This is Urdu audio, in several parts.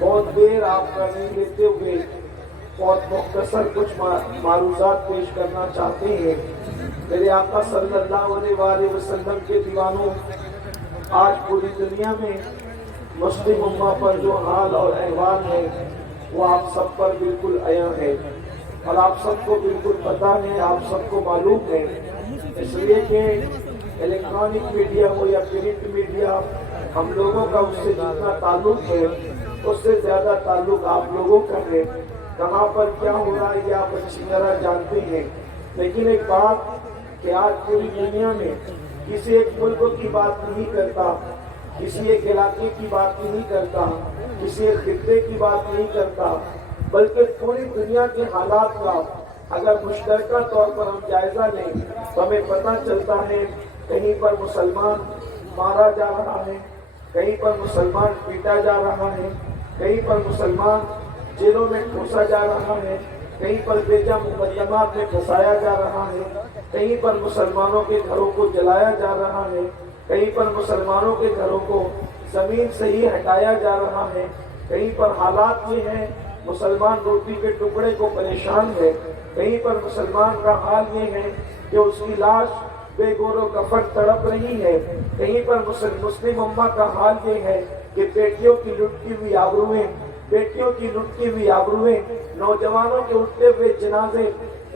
بہت دیر آپ کا نہیں لیتے ہوئے بہت مختصر کچھ معروضات پیش کرنا چاہتے ہیں۔ میرے آقا صلی اللہ علیہ وآلہ وسلم کے دیوانوں، آج پوری دنیا میں مسلم امہ پر جو حال اور احوال ہے وہ آپ سب پر بالکل عیاں ہے، اور آپ سب کو بالکل پتہ ہے، آپ سب کو معلوم ہے، اس لیے کہ الیکٹرانک میڈیا ہو یا پرنٹ میڈیا، ہم لوگوں کا اس سے جتنا تعلق ہے اس سے زیادہ تعلق آپ لوگوں کا ہے۔ کہاں پر کیا ہو رہا ہے یہ آپ اچھی طرح جانتے ہیں، لیکن ایک بات کہ آج پوری دنیا میں کسی ایک ملک کی بات نہیں کرتا، کسی ایک علاقے کی بات نہیں کرتا، کسی ایک خطے کی بات نہیں کرتا، بلکہ پوری دنیا کے حالات کا اگر مشترکہ طور پر ہم جائزہ لیں تو ہمیں پتہ چلتا ہے کہیں پر مسلمان مارا جا رہا ہے، کہیں پر مسلمان پیٹا جا رہا ہے، کہیں پر مسلمان جیلوں میں ٹھوسا جا رہا ہے، کہیں پر بیجا مقدمات میں پھنسایا جا رہا ہے، کہیں پر مسلمانوں کے گھروں کو جلایا جا رہا ہے، کہیں پر مسلمانوں کے گھروں کو زمین سے ہی ہٹایا جا رہا ہے، کہیں پر حالات یہ ہیں مسلمان روٹی کے ٹکڑے کو پریشان ہے، کہیں پر مسلمان کا حال یہ ہے کہ اس کی لاش بے گور و کفن تڑپ رہی ہے، کہیں پر مسلم امہ کا حال یہ ہے کہ بیٹیوں کی لٹکی ہوئی آبروئیں، بیٹیوں کی لٹکی ہوئی آبروئیں، نوجوانوں کے اٹھتے ہوئے جنازے،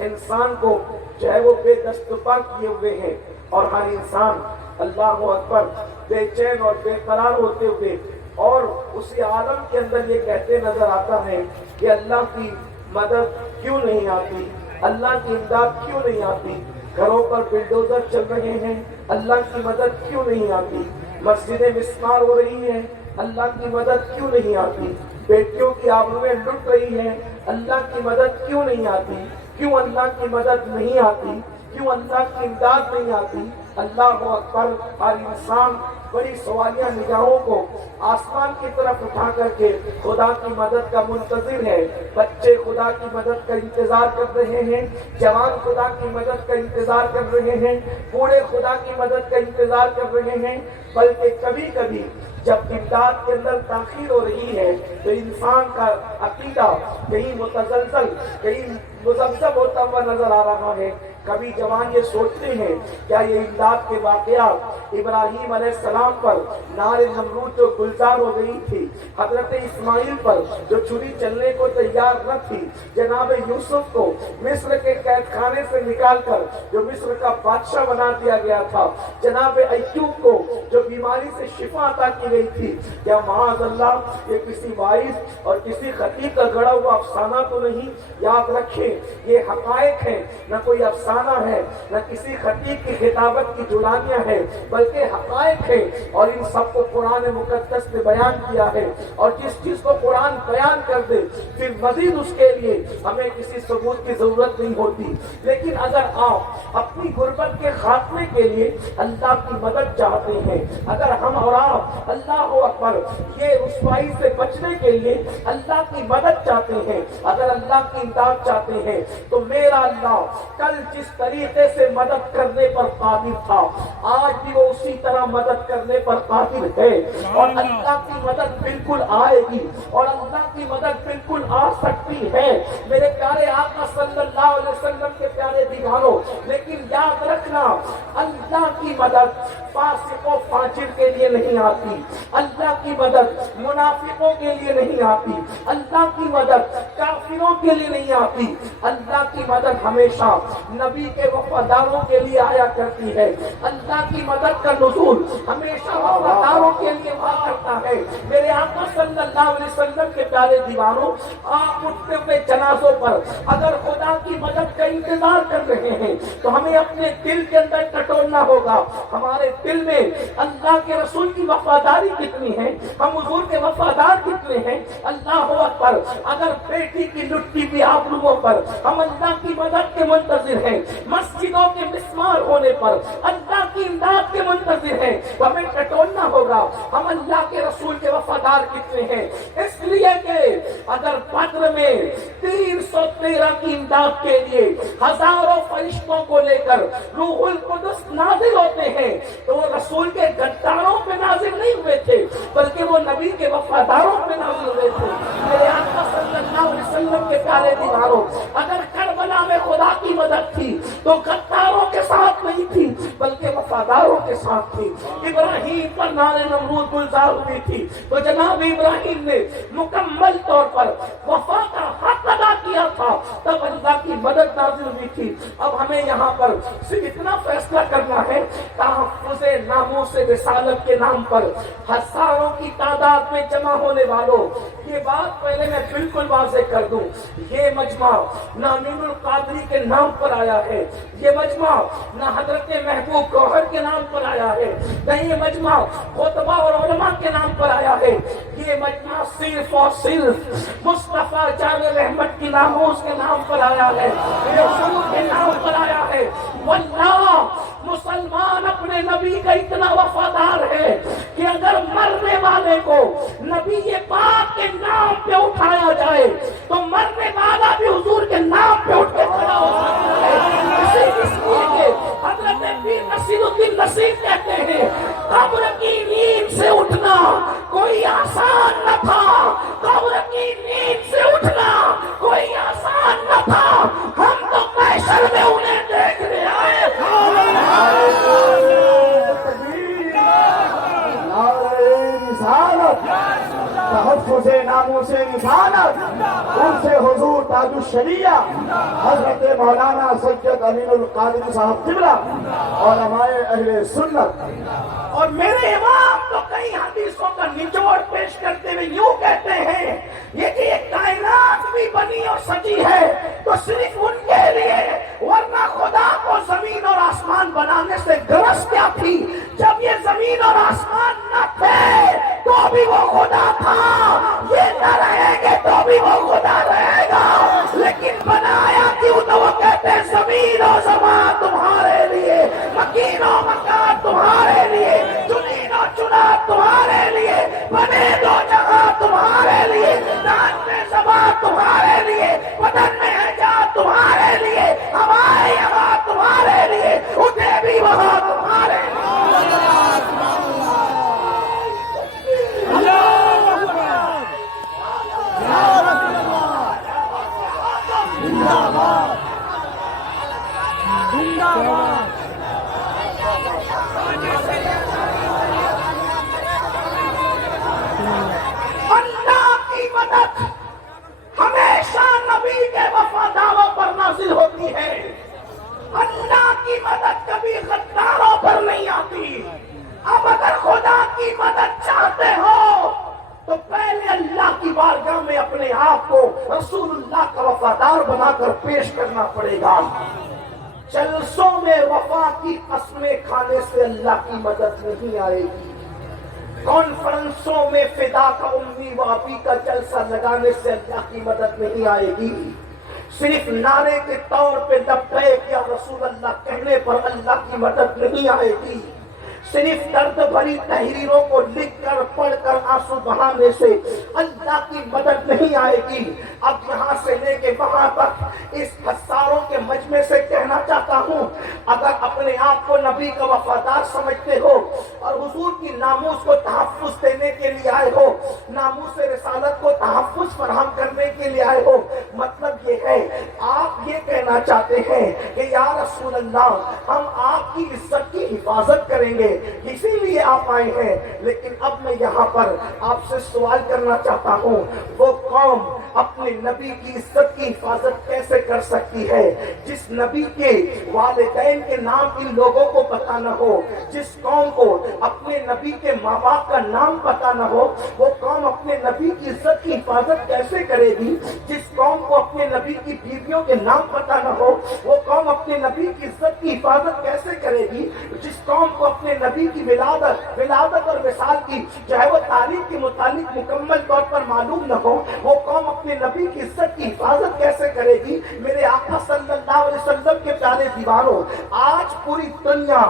انسان کو چاہے وہ بے دست و پا کیے ہوئے ہیں، اور ہر انسان اللہ اکبر بے چین اور بے قرار ہوتے ہوئے اور اسی عالم کے اندر یہ کہتے نظر آتا ہے کہ اللہ کی مدد کیوں نہیں آتی، اللہ کی امداد کیوں نہیں آتی، گھروں پر بلڈوزر چل رہے ہیں، اللہ کی مدد کیوں نہیں آتی، مسجدیں مسمار ہو رہی ہیں، اللہ کی مدد کیوں نہیں آتی، بیٹیوں کی آبروئیں لٹ رہی ہیں، اللہ کی مدد کیوں نہیں آتی، کیوں اللہ کی مدد نہیں آتی، کیوں اللہ کی امداد نہیں آتی۔ اللہ اکبر، ہر انسان بڑی سوالیہ نگاہوں کو آسمان کی طرف اٹھا کر کے خدا کی مدد کا منتظر ہے۔ بچے خدا کی مدد کا انتظار کر رہے ہیں، جوان خدا کی مدد کا انتظار کر رہے ہیں، بوڑھے خدا کی مدد کا انتظار کر رہے ہیں، بلکہ کبھی کبھی جب امداد کے اندر تاخیر ہو رہی ہے تو انسان کا عقیدہ کہیں متزلزل، کہیں مزمزم ہوتا ہوا نظر آ رہا ہے۔ کبھی جوان یہ سوچتے ہیں کیا یہ امداد کے واقعات ابراہیم علیہ السلام پر نار نمرود جو گلزار ہو گئی تھی، حضرت اسماعیل پر جو چھری چلنے کو تیار نہ تھی، جناب یوسف کو مصر کے قید خانے سے نکال کر جو مصر کا بادشاہ بنا دیا گیا تھا، جناب ایوب کو جو بیماری سے شفا عطا کی گئی تھی، کیا معاذ اللہ یہ کسی وائز اور کسی خطیب کا گڑا ہوا افسانہ تو نہیں؟ یاد رکھیں یہ حقائق ہیں، نہ کوئی افسانہ ہے، نہ کسی خطیب کی خطابت کی جولانیاں ہیں، بلکہ حقائق ہیں، اور ان سب کو قرآن مقدس نے بیان کیا ہے۔ اور جس چیز کو قرآن بیان کر دے پھر مزید اس کے لیے ہمیں کسی ثبوت کی ضرورت نہیں ہوتی۔ لیکن اگر آپ اپنی غربت کے خاتمے کے لیے اللہ کی مدد چاہتے ہیں، اگر ہم اور آپ اللہ اکبر یہ رسوائی سے بچنے کے لیے اللہ کی مدد چاہتے ہیں، اگر اللہ کی امداد چاہتے ہیں، تو میرا اللہ کل جس طریقے سے مدد کرنے پر قادر تھا آج بھی وہ اسی طرح مدد کرنے پر قادر ہے، اور اللہ کی مدد بالکل آئے گی، اور اللہ کی مدد بالکل آ سکتی ہے میرے پیارے آقا صلی اللہ علیہ وسلم کے پیارے دیوانوں۔ لیکن یاد رکھنا اللہ کی مدد فاسق و فاجر کے لیے نہیں آتی، اللہ کی مدد منافقوں کے لیے نہیں آتی، اللہ کی مدد کافروں کے لیے نہیں آتی، اللہ کی مدد ہمیشہ نبی کے وفاداروں کے لیے آیا کرتی ہے، اللہ کی مدد کا نزول ہمیشہ وفاداروں کے لیے ہوا کرتا ہے۔ میرے آقا صلی اللہ علیہ وسلم کے پیارے دیوانوں، آپ اٹھتے ہوئے جنازوں پر اگر خدا کی مدد کا انتظار کر رہے ہیں تو ہمیں اپنے دل کے اندر ٹٹولنا ہوگا، ہمارے دل میں اللہ کے رسول کی وفاداری کتنی ہے، ہم حضور کے وفادار کتنے ہیں۔ اللہ اکبر، اگر بیٹی کی لٹکی ہوئی آبروؤں پر ہم اللہ کی مدد کے منتظر ہیں، مسجدوں کے مسمار ہونے پر اللہ کی امداد کے منتظر ہیں، تو ہمیں ٹٹولنا ہوگا ہم اللہ کے رسول کے وفادار ذکر ہے، اس لیے کہ اگر بدر میں 313 کی امداد کے لیے ہزاروں فرشتوں کو لے کر روح القدس نازل ہوتے ہیں تو وہ رسول کے غداروں پہ نازل نہیں ہوئے تھے بلکہ وہ نبی کے وفاداروں پہ نازل ہوئے تھے۔ میرے آقا صلی اللہ علیہ وسلم کے پیارے دیواروں، اگر کربلا میں خدا کی مدد تھی تو غداروں کے ساتھ نہیں تھی بلکہ وفاداروں کے ساتھ تھی۔ ابراہیم پر نار نمرود گلزار ہوئی تھی تو جناب ابراہیم نے مکمل طور پر وفا کا حق ادا کیا تھا، تب اللہ کی مدد نازل ہوئی تھی۔ اب ہمیں یہاں پر صرف اتنا فیصلہ کرنا ہے، تحفظ ناموس رسالت کے نام پر ہزاروں کی تعداد میں جمع ہونے والوں، یہ بات پہلے میں بالکل واضح کر دوں، یہ مجمع نہ امین القادری کے نام پر آیا ہے، یہ مجمع نہ حضرت محبوب گوہر کے نام پر آیا ہے، نہ یہ مجمع خطبہ اور علماء کے نام پر آیا ہے، یہ مجمع صرف اور صرف مصطفیٰ جامع رحمت کی ناموس کے نام پر آیا ہے، رسول کے نام پر آیا ہے۔ واللہ مسلمان اپنے نبی کا اتنا وفادار ہے کہ اگر مرنے والے کو نبی پاک کے نام پہ اٹھایا جائے تو مرنے والا بھی حضور کے نام پہ اٹھ کے کھڑا ہو سکتا ہے۔ اس لیے کہ حضرت پیر نصیر الدین نصیر کہتے ہیں قبر کی نیند سے اٹھنا کوئی آسان نہ تھا، قبر کی نیند سے اٹھنا کوئی آسان نہ تھا، ہم تو محشر میں انہیں دیکھنے آئے۔ تحفظ ناموس رسالت ان سے حضور تاج الشریعہ حضرت مولانا سید امین القادری صاحب قبلہ علماء اہل سنت۔ اور میرے امام تو کئی حدیثوں کا نچوڑ پیش کرتے ہوئے یوں کہتے ہیں یہ کہ یہ کائنات بھی بنی اور سجی ہے تو صرف ان کے لیے، ورنہ خدا کو زمین اور آسمان بنانے سے غرض کیا تھی؟ جب یہ زمین اور آسمان نہ تھے تو بھی وہ خدا تھا، یہ نہ رہے گے تو بھی وہ خدا رہے گا، لیکن بنایا کیوں؟ تو وہ کہتے ہیں زمین و زمان تمہارے لیے، مکین و مکان تمہارے لیے، چنین و چنا تمہارے لیے، بنے دو جگہ تمہارے لیے، دان میں زبان تمہارے لیے، بدن میں حجاب تمہارے لیے، ہمارے یہاں تمہارے لیے، اٹھے بھی وہاں تمہارے لیے۔ اللہ کی مدد ہمیشہ نبی کے وفاداروں پر نازل ہوتی ہے، اللہ کی مدد کبھی غداروں پر نہیں آتی۔ اب اگر خدا کی مدد چاہتے ہو تو پہلے اللہ کی بارگاہ میں اپنے آپ کو رسول اللہ کا وفادار بنا کر پیش کرنا پڑے گا۔ جلسوں میں وفا کی قسمیں کھانے سے اللہ کی مدد نہیں آئے گی، کانفرنسوں میں فدا کا امی و ابی کا جلسہ لگانے سے اللہ کی مدد نہیں آئے گی، صرف نعرے کے طور پہ لبیک یا رسول اللہ کہنے پر اللہ کی مدد نہیں آئے گی، صرف درد بھری تحریروں کو لکھ کر پڑھ کر آنسو بہانے سے اللہ کی مدد نہیں آئے گی۔ اب یہاں سے لے کے وہاں تک اس ہزاروں کے مجمع سے کہنا چاہتا ہوں، اگر اپنے آپ کو نبی کا وفادار سمجھتے ہو اور حضور کی ناموس کو تحفظ دینے کے لیے آئے ہو، ناموس رسالت کو تحفظ فراہم کرنے کے لیے آئے ہو، مطلب یہ ہے آپ یہ کہنا چاہتے ہیں کہ یا رسول اللہ ہم آپ کی عزت کی حفاظت کریں گے، اسی لیے آپ آئے ہیں۔ لیکن اب میں یہاں پر آپ سے سوال کرنا چاہتا ہوں، وہ قوم اپنے نبی کی عزت کی حفاظت کیسے کر سکتی ہے جس نبی کے والدین کے نام ان لوگوں کو پتہ نہ ہو، جس قوم کو اپنے نبی کے ماں باپ کا نام پتہ نہ ہو؟ وہ قوم اپنے نبی کی عزت کی حفاظت کیسے کرے گی؟ جس قوم کو اپنے نبی کی بیویوں کے نام پتہ نہ ہو وہ قوم اپنے نبی کی عزت کی حفاظت کیسے کرے گی؟ جس قوم کو اپنے نبی کی ولادت اور وصال کی چاہے وہ تاریخ کے متعلق مکمل طور پر معلوم نہ ہو، وہ قوم اپنے نبی کی عزت کی حفاظت کیسے کرے گی؟ میرے آقا صلی اللہ علیہ وسلم کے پیارے دیوانوں، آج پوری دنیا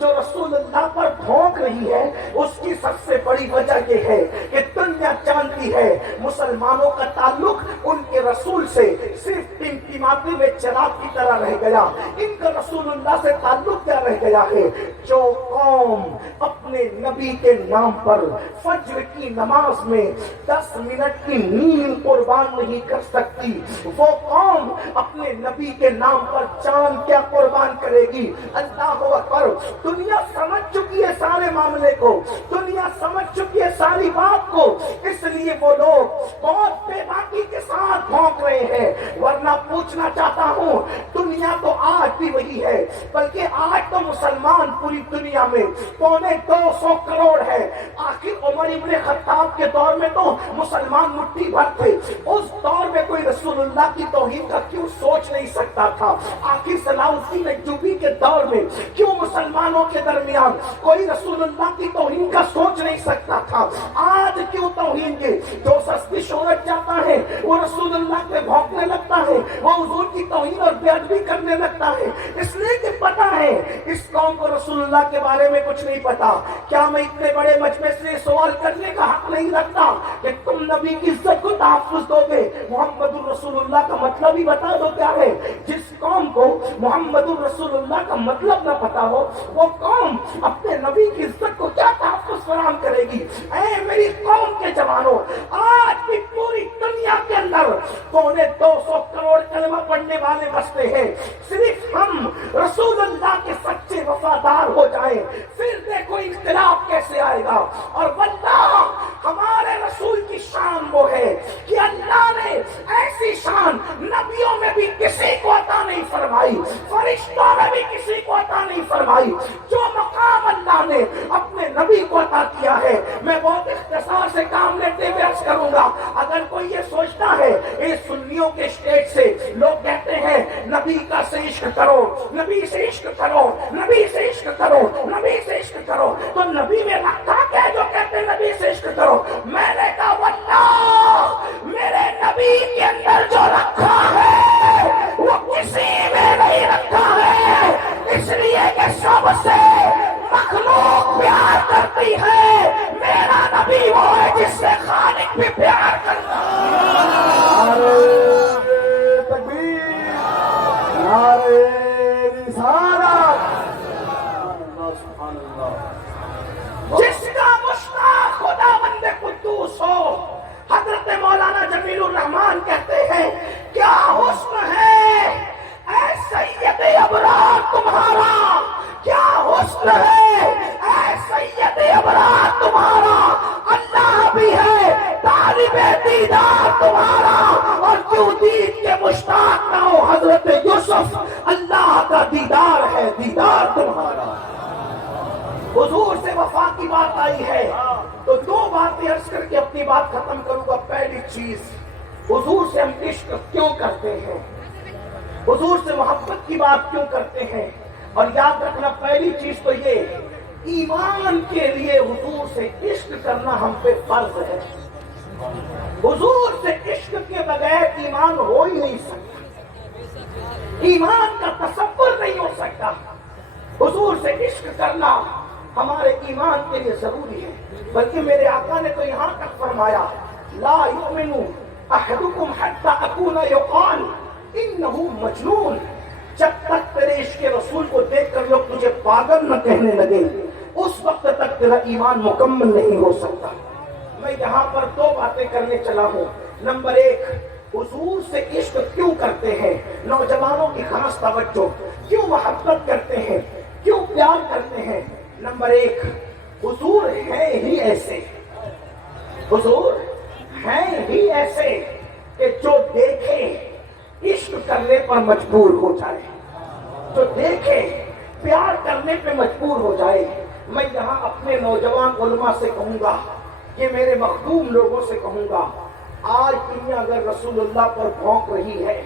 جو رسول اللہ پر بھونک رہی ہے اس کی سب سے بڑی وجہ یہ ہے کہ دنیا چاند کرتی ہے مسلمانوں کا تعلق ان کے رسول سے صرف ٹمٹماتے ہوئے چراغ کی طرح رہ گیا. ان کا رسول اللہ سے تعلق کیا رہ گیا ہے؟ جو قوم اپنے نبی کے نام پر فجر کی نماز میں 10 منٹ کی نیند قربان نہیں کر سکتی، وہ قوم اپنے نبی کے نام پر چاند کیا قربان کرے گی؟ اللہ اکبر. دنیا سمجھ چکی ہے سارے معاملے کو، دنیا سمجھ چکی ہے ساری بات کو، اس لیے وہ لوگ بہت بے باکی کے ساتھ بھونک رہے ہیں. ورنہ پوچھنا چاہتا ہوں، دنیا تو آج بھی وہی ہے، بلکہ آج تو مسلمان پوری دنیا میں 250 کروڑ ہے. آخر عمر ابن خطاب کے دور میں تو مسلمان مٹھی بھر تھے، اس دور میں کوئی رسول اللہ کی توہین کا کیوں سوچ نہیں سکتا تھا؟ آخر صلاح الدین ایوبی کے دور میں کیوں مسلمانوں کے درمیان کوئی رسول اللہ کی توہین کا سوچ نہیں سکتا تھا؟ آج کیوں توہین کے؟ جو سستی شہرت چاہتا ہے وہ رسول اللہ پہ بھونکنے لگتا ہے، وہ حضور کی توہین اور بے ادبی کرنے لگتا ہے، اس لیے کہ پتا ہے اس قوم کو رسول اللہ کے بارے میں کچھ نہیں پتا. کیا میں اتنے بڑے مجمع سے سوال کرنے کا حق نہیں رکھتا کہ تم نبی کی عزت کو تحفظ دو گے؟ محمد الرسول اللہ کا مطلب ہی بتا دو کیا ہے. جس قوم کو محمد الرسول اللہ کا مطلب نہ پتا ہو، وہ قوم اپنے نبی کی عزت کو کیا تحفظ فراہم کرے گی؟ اے میری قوم کے جوانوں، آج بھی پوری دنیا کے اندر 250 کروڑ کلمہ پڑھنے والے بستے ہیں. صرف ہم رسول اللہ کے سچے وفادار ہو جائیں، پھر دیکھو انقلاب کیسے آئے گا. اور واللہ ہمارے رسول کی شان وہ ہے کہ اللہ نے ایسی شان نبیوں میں بھی کسی کو عطا نہیں فرمائی، فرشتوں میں بھی کسی کو عطا نہیں فرمائی. جو مقام اللہ نے اپنے نبی کو عطا کیا ہے، میں بہت اختصار سے کام لیتے ہوئے عرض کروں گا. اگر کوئی یہ سوچتا ہے یہ سنیوں کے اسٹیج سے لوگ کہتے ہیں نبی کا سے عشق کرو، نبی سے عشق کرو، نبی سے عشق کرو، نبی سے عشق کرو، تو نبی میں رکھا کیا جو کہتے ہیں نبی سے عشق کرو؟ میں نے کہا واللہ میرے نبی کے اندر جو رکھا ہے وہ کسی میں نہیں رکھا ہے، اس لیے کہ سب سے مخلوق پیار کرتی ہے، میرا نبی وہ ہے جس سے خالق بھی پیار کرتا ہے. تکبیر، نعرے رسالت. جس کا مشتاق خدا بند قدوس ہو. حضرت مولانا جمیل الرحمان کہتے ہیں کیا حسن ہے اے سید ابرار تمہارا، کیا حسن ہے اے سید ابرار تمہارا، اللہ بھی ہے طالب دیدار تمہارا. اور کیوں دید کے مشتاق نہ ہو حضرت یوسف، اللہ کا دیدار ہے دیدار تمہارا. حضور سے وفا کی بات آئی ہے تو 2 باتیں عرض کر کے اپنی بات ختم کروں گا. پہلی چیز، حضور سے ہم عشق کیوں کرتے ہیں، حضور سے محبت کی بات کیوں کرتے ہیں؟ اور یاد رکھنا پہلی چیز تو یہ، ایمان کے لیے حضور سے عشق کرنا ہم پہ فرض ہے. حضور سے عشق کے بغیر ایمان ہو ہی نہیں سکتا، ایمان کا تصور نہیں ہو سکتا. حضور سے عشق کرنا ہمارے ایمان کے لیے ضروری ہے. بلکہ میرے آقا نے تو یہاں تک فرمایا لا یؤمن احدکم حتی اکون یقال انہ مجنون. جب تک تیرے عشق رسول کو دیکھ کر لوگ تجھے پاگل نہ کہنے لگے، اس وقت تک تیرا ایمان مکمل نہیں ہو سکتا. میں یہاں پر 2 باتیں کرنے چلا ہوں. نمبر 1، حضور سے عشق کیوں کرتے ہیں؟ نوجوانوں کی خاص توجہ، کیوں محبت کرتے ہیں، کیوں پیار کرتے ہیں؟ نمبر 1، حضور ہیں ہی ایسے، حضور ہیں ہی ایسے کہ جو دیکھے عشق کرنے پر مجبور ہو جائے، جو دیکھے پیار کرنے پہ مجبور ہو جائے. میں یہاں اپنے نوجوان علماء سے کہوں گا، یہ میرے مخدوم لوگوں سے کہوں گا، آج دنیا اگر رسول اللہ پر بھونک رہی ہے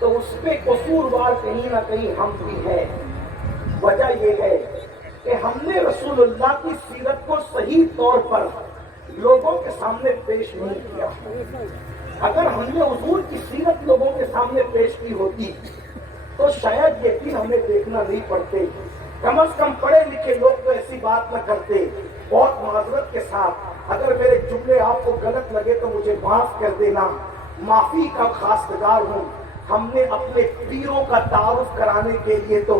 تو اس پہ قصوروار کہیں نہ کہیں ہم بھی ہیں. وجہ یہ ہے کہ ہم نے رسول اللہ کی سیرت کو صحیح طور پر لوگوں کے سامنے پیش نہیں کیا. اگر ہم نے حضور کی سیرت لوگوں کے سامنے پیش کی ہوتی تو شاید یہ بھی ہمیں دیکھنا نہیں پڑتے. کم از کم پڑھے لکھے لوگ تو ایسی بات نہ کرتے. بہت معذرت کے ساتھ اگر میرے جملے آپ کو غلط لگے تو مجھے معاف کر دینا، معافی کا خواستگار ہوں۔ ہم نے اپنے پیروں کا تعارف کرانے کے لیے تو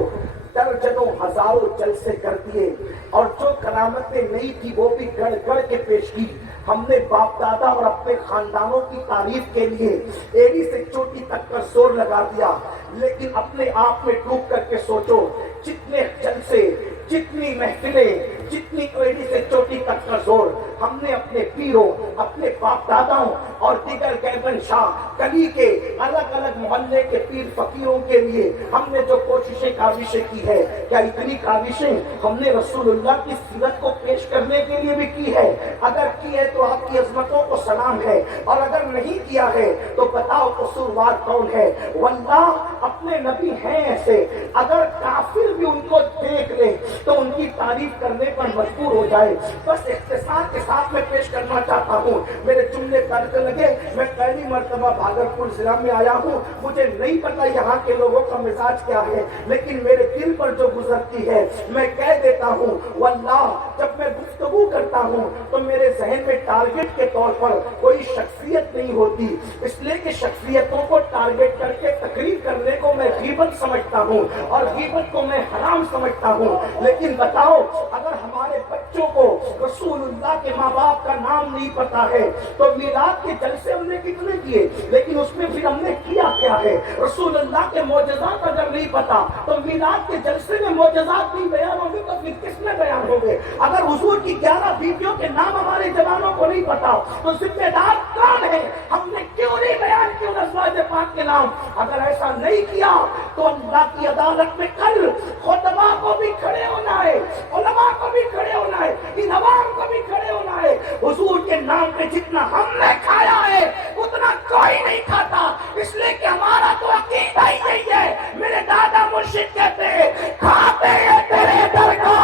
درجنوں ہزاروں جلسے کر دیے، اور جو کرامتیں نہیں تھی وہ بھی گڑھ گڑھ کے پیش کی۔ ہم نے باپ دادا اور اپنے خاندانوں کی تعریف کے لیے ایڑی سے چوٹی تک کا زور لگا دیا، لیکن اپنے آپ میں ڈوب کر کے سوچو، جتنے جلسے، جتنی محفلیں، جتنی ایڑی سے چوٹی تک کا زور ہم نے اپنے پیروں، اپنے باپ داداؤں اور دیگر گیبن شاہ گلی کے الگ الگ محلے کے پیر فقیروں کے لیے ہم نے جو کوششیں کاوشیں کی ہے، کیا اتنی کاوشیں ہم نے رسول اللہ کی سیرت کو پیش کرنے کے لیے بھی کی ہے؟ اگر کی ہے تو آپ کی عظمتوں کو سلام ہے، اور اگر نہیں کیا ہے تو بتاؤ قصوروار کون ہے؟ واللہ اپنے نبی ہیں ایسے، اگر کافر بھی ان کو دیکھ لے تو ان کی تعریف کرنے پر مجبور ہو جائے۔ بس اختصار کے ساتھ میں پیش کرنا چاہتا ہوں، میرے جملے ترک لگے، میں پہلی مرتبہ بھاگلپور ضلع میں آیا ہوں، مجھے نہیں پتا یہاں کے لوگوں کا مزاج کیا ہے، لیکن میرے دل پر جو گزرتی ہے میں کہہ دیتا ہوں۔ واللہ جب میں گفتگو کرتا ہوں تو میرے ذہن میں ٹارگٹ کے طور پر کوئی شخصیت نہیں ہوتی، اس لیے کہ شخصیتوں کو ٹارگٹ کر کے تقریر کرنے کو میں غیبت سمجھتا ہوں، اور غیبت کو میں حرام سمجھتا ہوں۔ لیکن بتاؤ، اگر ہمارے بچوں کو رسول اللہ کے ماں باپ کا نام نہیں پتا ہے تو میلاد کے جلسے ہم نے کتنے کیے، لیکن اس میں پھر ہم نے کیا کیا ہے؟ رسول اللہ کے معجزات اگر نہیں پتا تو میلاد کے جلسے میں معجزات نہیں بیان ہوں گے تو پھر کس میں بیان ہوں گے؟ اگر حضور کی 11 بیویوں کے نام ہمارے جوانوں کو نہیں پتا تو ذمہ دار کون ہے؟ ہم نے کیوں نہیں بیان کیے ازواج پاک کے نام؟ اگر ایسا نہیں کیا تو اللہ کی عدالت میں کل خطبہ کو بھی کھڑے ہونا ہے، علماء کو بھی کھڑے ہونا ہے، ان عوام کو بھی کھڑے ہونا ہے۔ حضور کے نام پہ جتنا ہم نے کھایا ہے اتنا کوئی نہیں کھاتا، اس لیے کہ ہمارا تو عقیدہ ہی یہی ہے۔ میرے دادا مرشد کہتے ہیں، کھاتے ہیں تیرے در کا،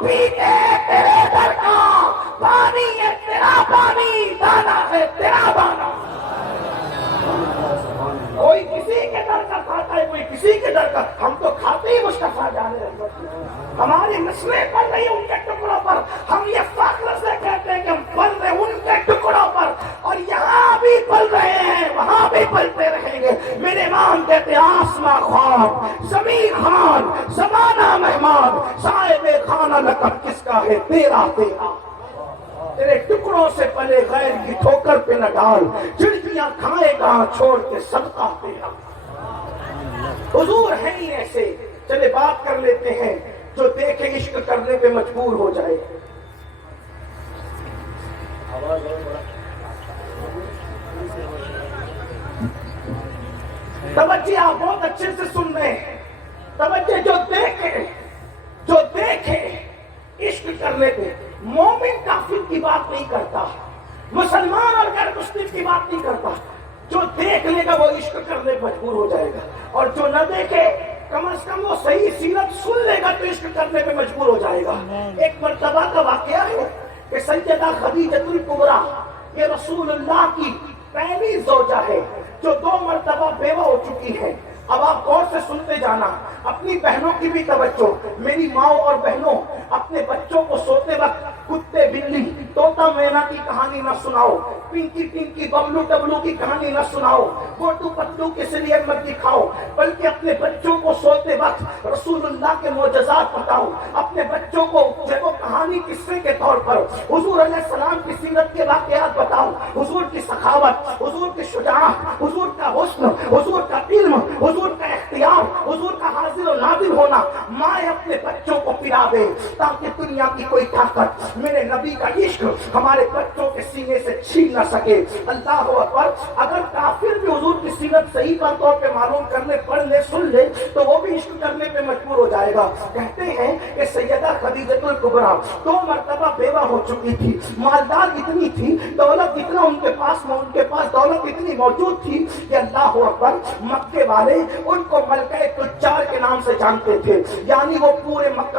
پیتے ہیں تیرے در کا، پانی ہے تیرا پانی، دانا ہے تیرا دانا۔ کوئی کسی کے در کا کھاتا ہے، کوئی کسی کے در کا، ہم تو کھاتے ہی مصطفیٰ جان رحمت اللہ۔ ہماری نسلیں پل رہی ان کے ٹکڑوں پر، ہم یہ فخر سے کہتے ہیں کہ ہم پل رہے ان کے ٹکڑوں پر، اور یہاں بھی پل رہے ہیں، وہاں بھی پلتے رہیں گے۔ میرے امام کہتے ہیں، آسماں خواب، زمین خان، زمانہ مہمان، صاحب خانہ لقب کس کا ہے؟ تیرا تیرا۔ تیرے ٹکڑوں سے پلے غیر کی ٹھوکر پہ نہ ڈال، چڑکیاں کھائے گا چھوڑ کے صدقہ تیرا۔ حضور ہے ہی ایسے۔ چلے بات کر لیتے ہیں، جو دیکھے عشق کرنے پہ مجبور ہو جائے۔ توجہ آپ بہت اچھے سے سن رہے ہیں، توجہ۔ جو دیکھے عشق کرنے پہ، مومن کافر کی بات نہیں کرتا، مسلمان اور غیر مسلم کی بات نہیں کرتا۔ جو دیکھ لے گا وہ عشق کرنے پہ مجبور ہو جائے گا، اور جو نہ دیکھے کم از کم وہ صحیح سیرت سن لے گا تو عشق کرنے پہ مجبور ہو جائے گا۔ ایک مرتبہ کا واقعہ ہے کہ سیدہ خدیجہ الکبریٰ، یہ رسول اللہ کی پہلی زوجہ ہے جو 2 مرتبہ بیوہ ہو چکی ہے۔ اب آپ غور سے سنتے جانا، اپنی بہنوں کی بھی توجہ۔ میری ماں اور بہنوں، اپنے بچوں کو سوتے وقت کتے بلی طوطا مینا کی کہانی نہ سناؤ، پنکی ٹنکی ببلو ڈبلو کی کہانی نہ سناؤ، موٹو پتلو کے سیریل مت دکھاؤ، بلکہ اپنے بچوں کو سوتے وقت رسول اللہ کے معجزات بتاؤ۔ اپنے بچوں کو وہ کہانی قصے کے طور پر حضور علیہ السلام کی سیرت کے واقعات بتاؤ، حضور کی سخاوت، حضور کی شجاعت، حضور کا حسن، حضور کا علم، حضور کا اختیار، حضور کا حاضر و نادر ہونا۔ مائیں اپنے بچوں کو پلا دے تاکہ دنیا کی کوئی طاقت میرے نبی کا عشق ہمارے بچوں کے سینے سے چھین نہ سکے۔ اللہ اکبر۔ اگر کافر بھی حضور کی سیرت صحیح طور پہ معلوم کرنے پڑھ لے، سن لے، تو وہ بھی عشق کرنے پہ مجبور ہو جائے گا۔ کہتے ہیں کہ سیدہ خدیجہ الکبریٰ 2 مرتبہ بیوہ ہو چکی تھی، مالدار اتنی تھی، دولت اتنا ان کے پاس دولت اتنی موجود تھی کہ اللہ اکبر، مکے والے ان کو ملکہ تجار کے نام سے جانتے تھے، یعنی وہ پورے مکہ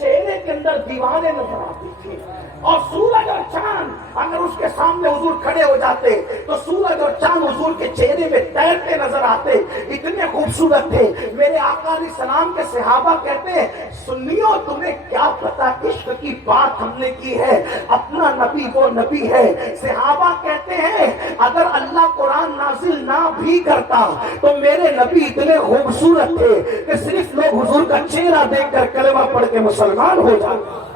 چہرے کے اندر دیواریں نظر آتی تھی، اور سورج اور چاند اگر اس کے سامنے حضور کھڑے ہو جاتے تو سورج اور چاند حضور کے چہرے میں تیرتے نظر آتے، اتنے خوبصورت تھے۔ میرے آقا علیہ السلام کے صحابہ کہتے ہیں سنیو تمہیں کیا پتا عشق کی بات ہم نے کی ہے، اپنا نبی وہ نبی ہے۔ صحابہ کہتے ہیں اگر اللہ قرآن نازل نہ بھی کرتا تو میرے نبی اتنے خوبصورت تھے کہ صرف لوگ حضور کا چہرہ دیکھ کر کلمہ پڑھ کے مسلمان ہو جاتے۔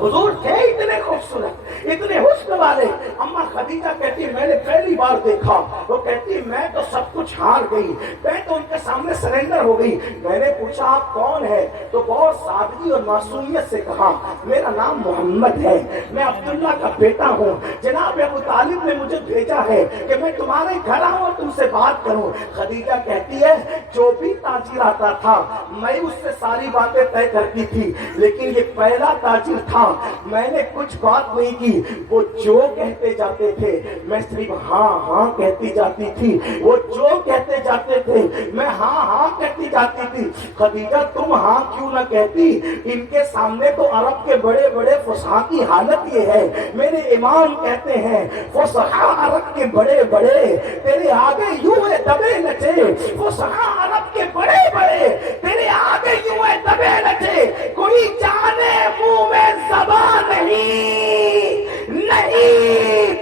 حضور تھے اتنے خوبصورت، اتنے حسن والے۔ اما خدیجہ کہتی میں نے پہلی بار دیکھا، وہ کہتی میں تو سب کچھ ہار گئی، میں تو ان کے سامنے سرنڈر ہو گئی۔ میں نے پوچھا آپ کون ہے؟ تو بہت سادگی اور معصومیت سے کہا میرا نام محمد ہے، میں عبداللہ کا بیٹا ہوں، جناب ابو طالب نے مجھے بھیجا ہے کہ میں تمہارے گھر آؤں اور تم سے بات کروں۔ خدیجہ کہتی ہے جو بھی تاجر آتا تھا میں اس سے ساری باتیں طے کرتی تھی، لیکن یہ پہلا تاجر تھا میں نے کچھ بات نہیں کی، وہ جو کہتے جاتے تھے میں صرف ہاں ہاں کہتی جاتی تھی، وہ جو کہتے جاتے تھے میں ہاں ہاں کہتی جاتی تھی۔ خدیجہ تم ہاں کیوں نہ کہتی؟ ان کے سامنے تو عرب کے بڑے بڑے فصحاء کی حالت یہ ہے، میرے امام کہتے ہیں فصحاء عرب کے بڑے بڑے تیرے آگے یوں دبے نچے، فصحاء عرب کے بڑے بڑے تیرے آگے یوں دبے نچے، کوئی جانے منہ میں زبان نہیں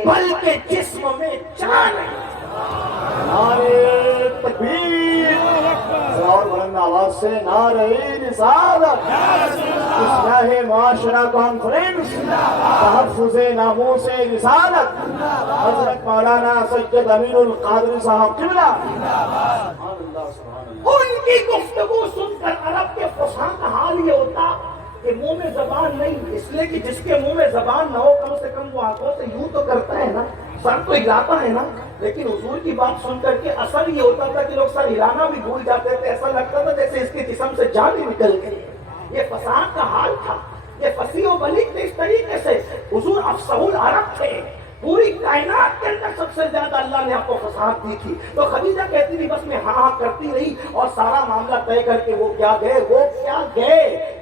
بلکہ جسم میں جان ہے۔ نعرہ تکبیر، اور بلند آواز سے نعرہ رسالت، اصلاح معاشرہ کانفرنس، تحفظ ناموس رسالت، حضرت مولانا سید امین القادری صاحب قبلہ۔ ان کی گفتگو سن کر عرب کے فصحاء کا حال یہ ہوتا کہ منہ میں زبان نہیں، اس لیے کہ جس کے منہ میں زبان نہ ہو کم سے کم وہ آنکھوں سے یوں تو کرتا ہے نا، سر تو ہلاتا ہے نا۔ لیکن حضور کی بات سن کر کے اثر یہ ہوتا تھا کہ لوگ سر ہلانا بھی بھول جاتے تھے، ایسا لگتا تھا جیسے اس کے جسم سے جان ہی نکل گئی۔ یہ فصاحت کا حال تھا، یہ فصیح و بلیغ تھے۔ اس طریقے سے حضور افصح العرب تھے، پوری کائنات کے اندر سب سے زیادہ اللہ نے آپ کو فصاحت دی تھی۔ تو خدیجہ کہتی تھی بس میں ہاں ہاں کرتی رہی، اور سارا معاملہ طے کر کے وہ کیا گئے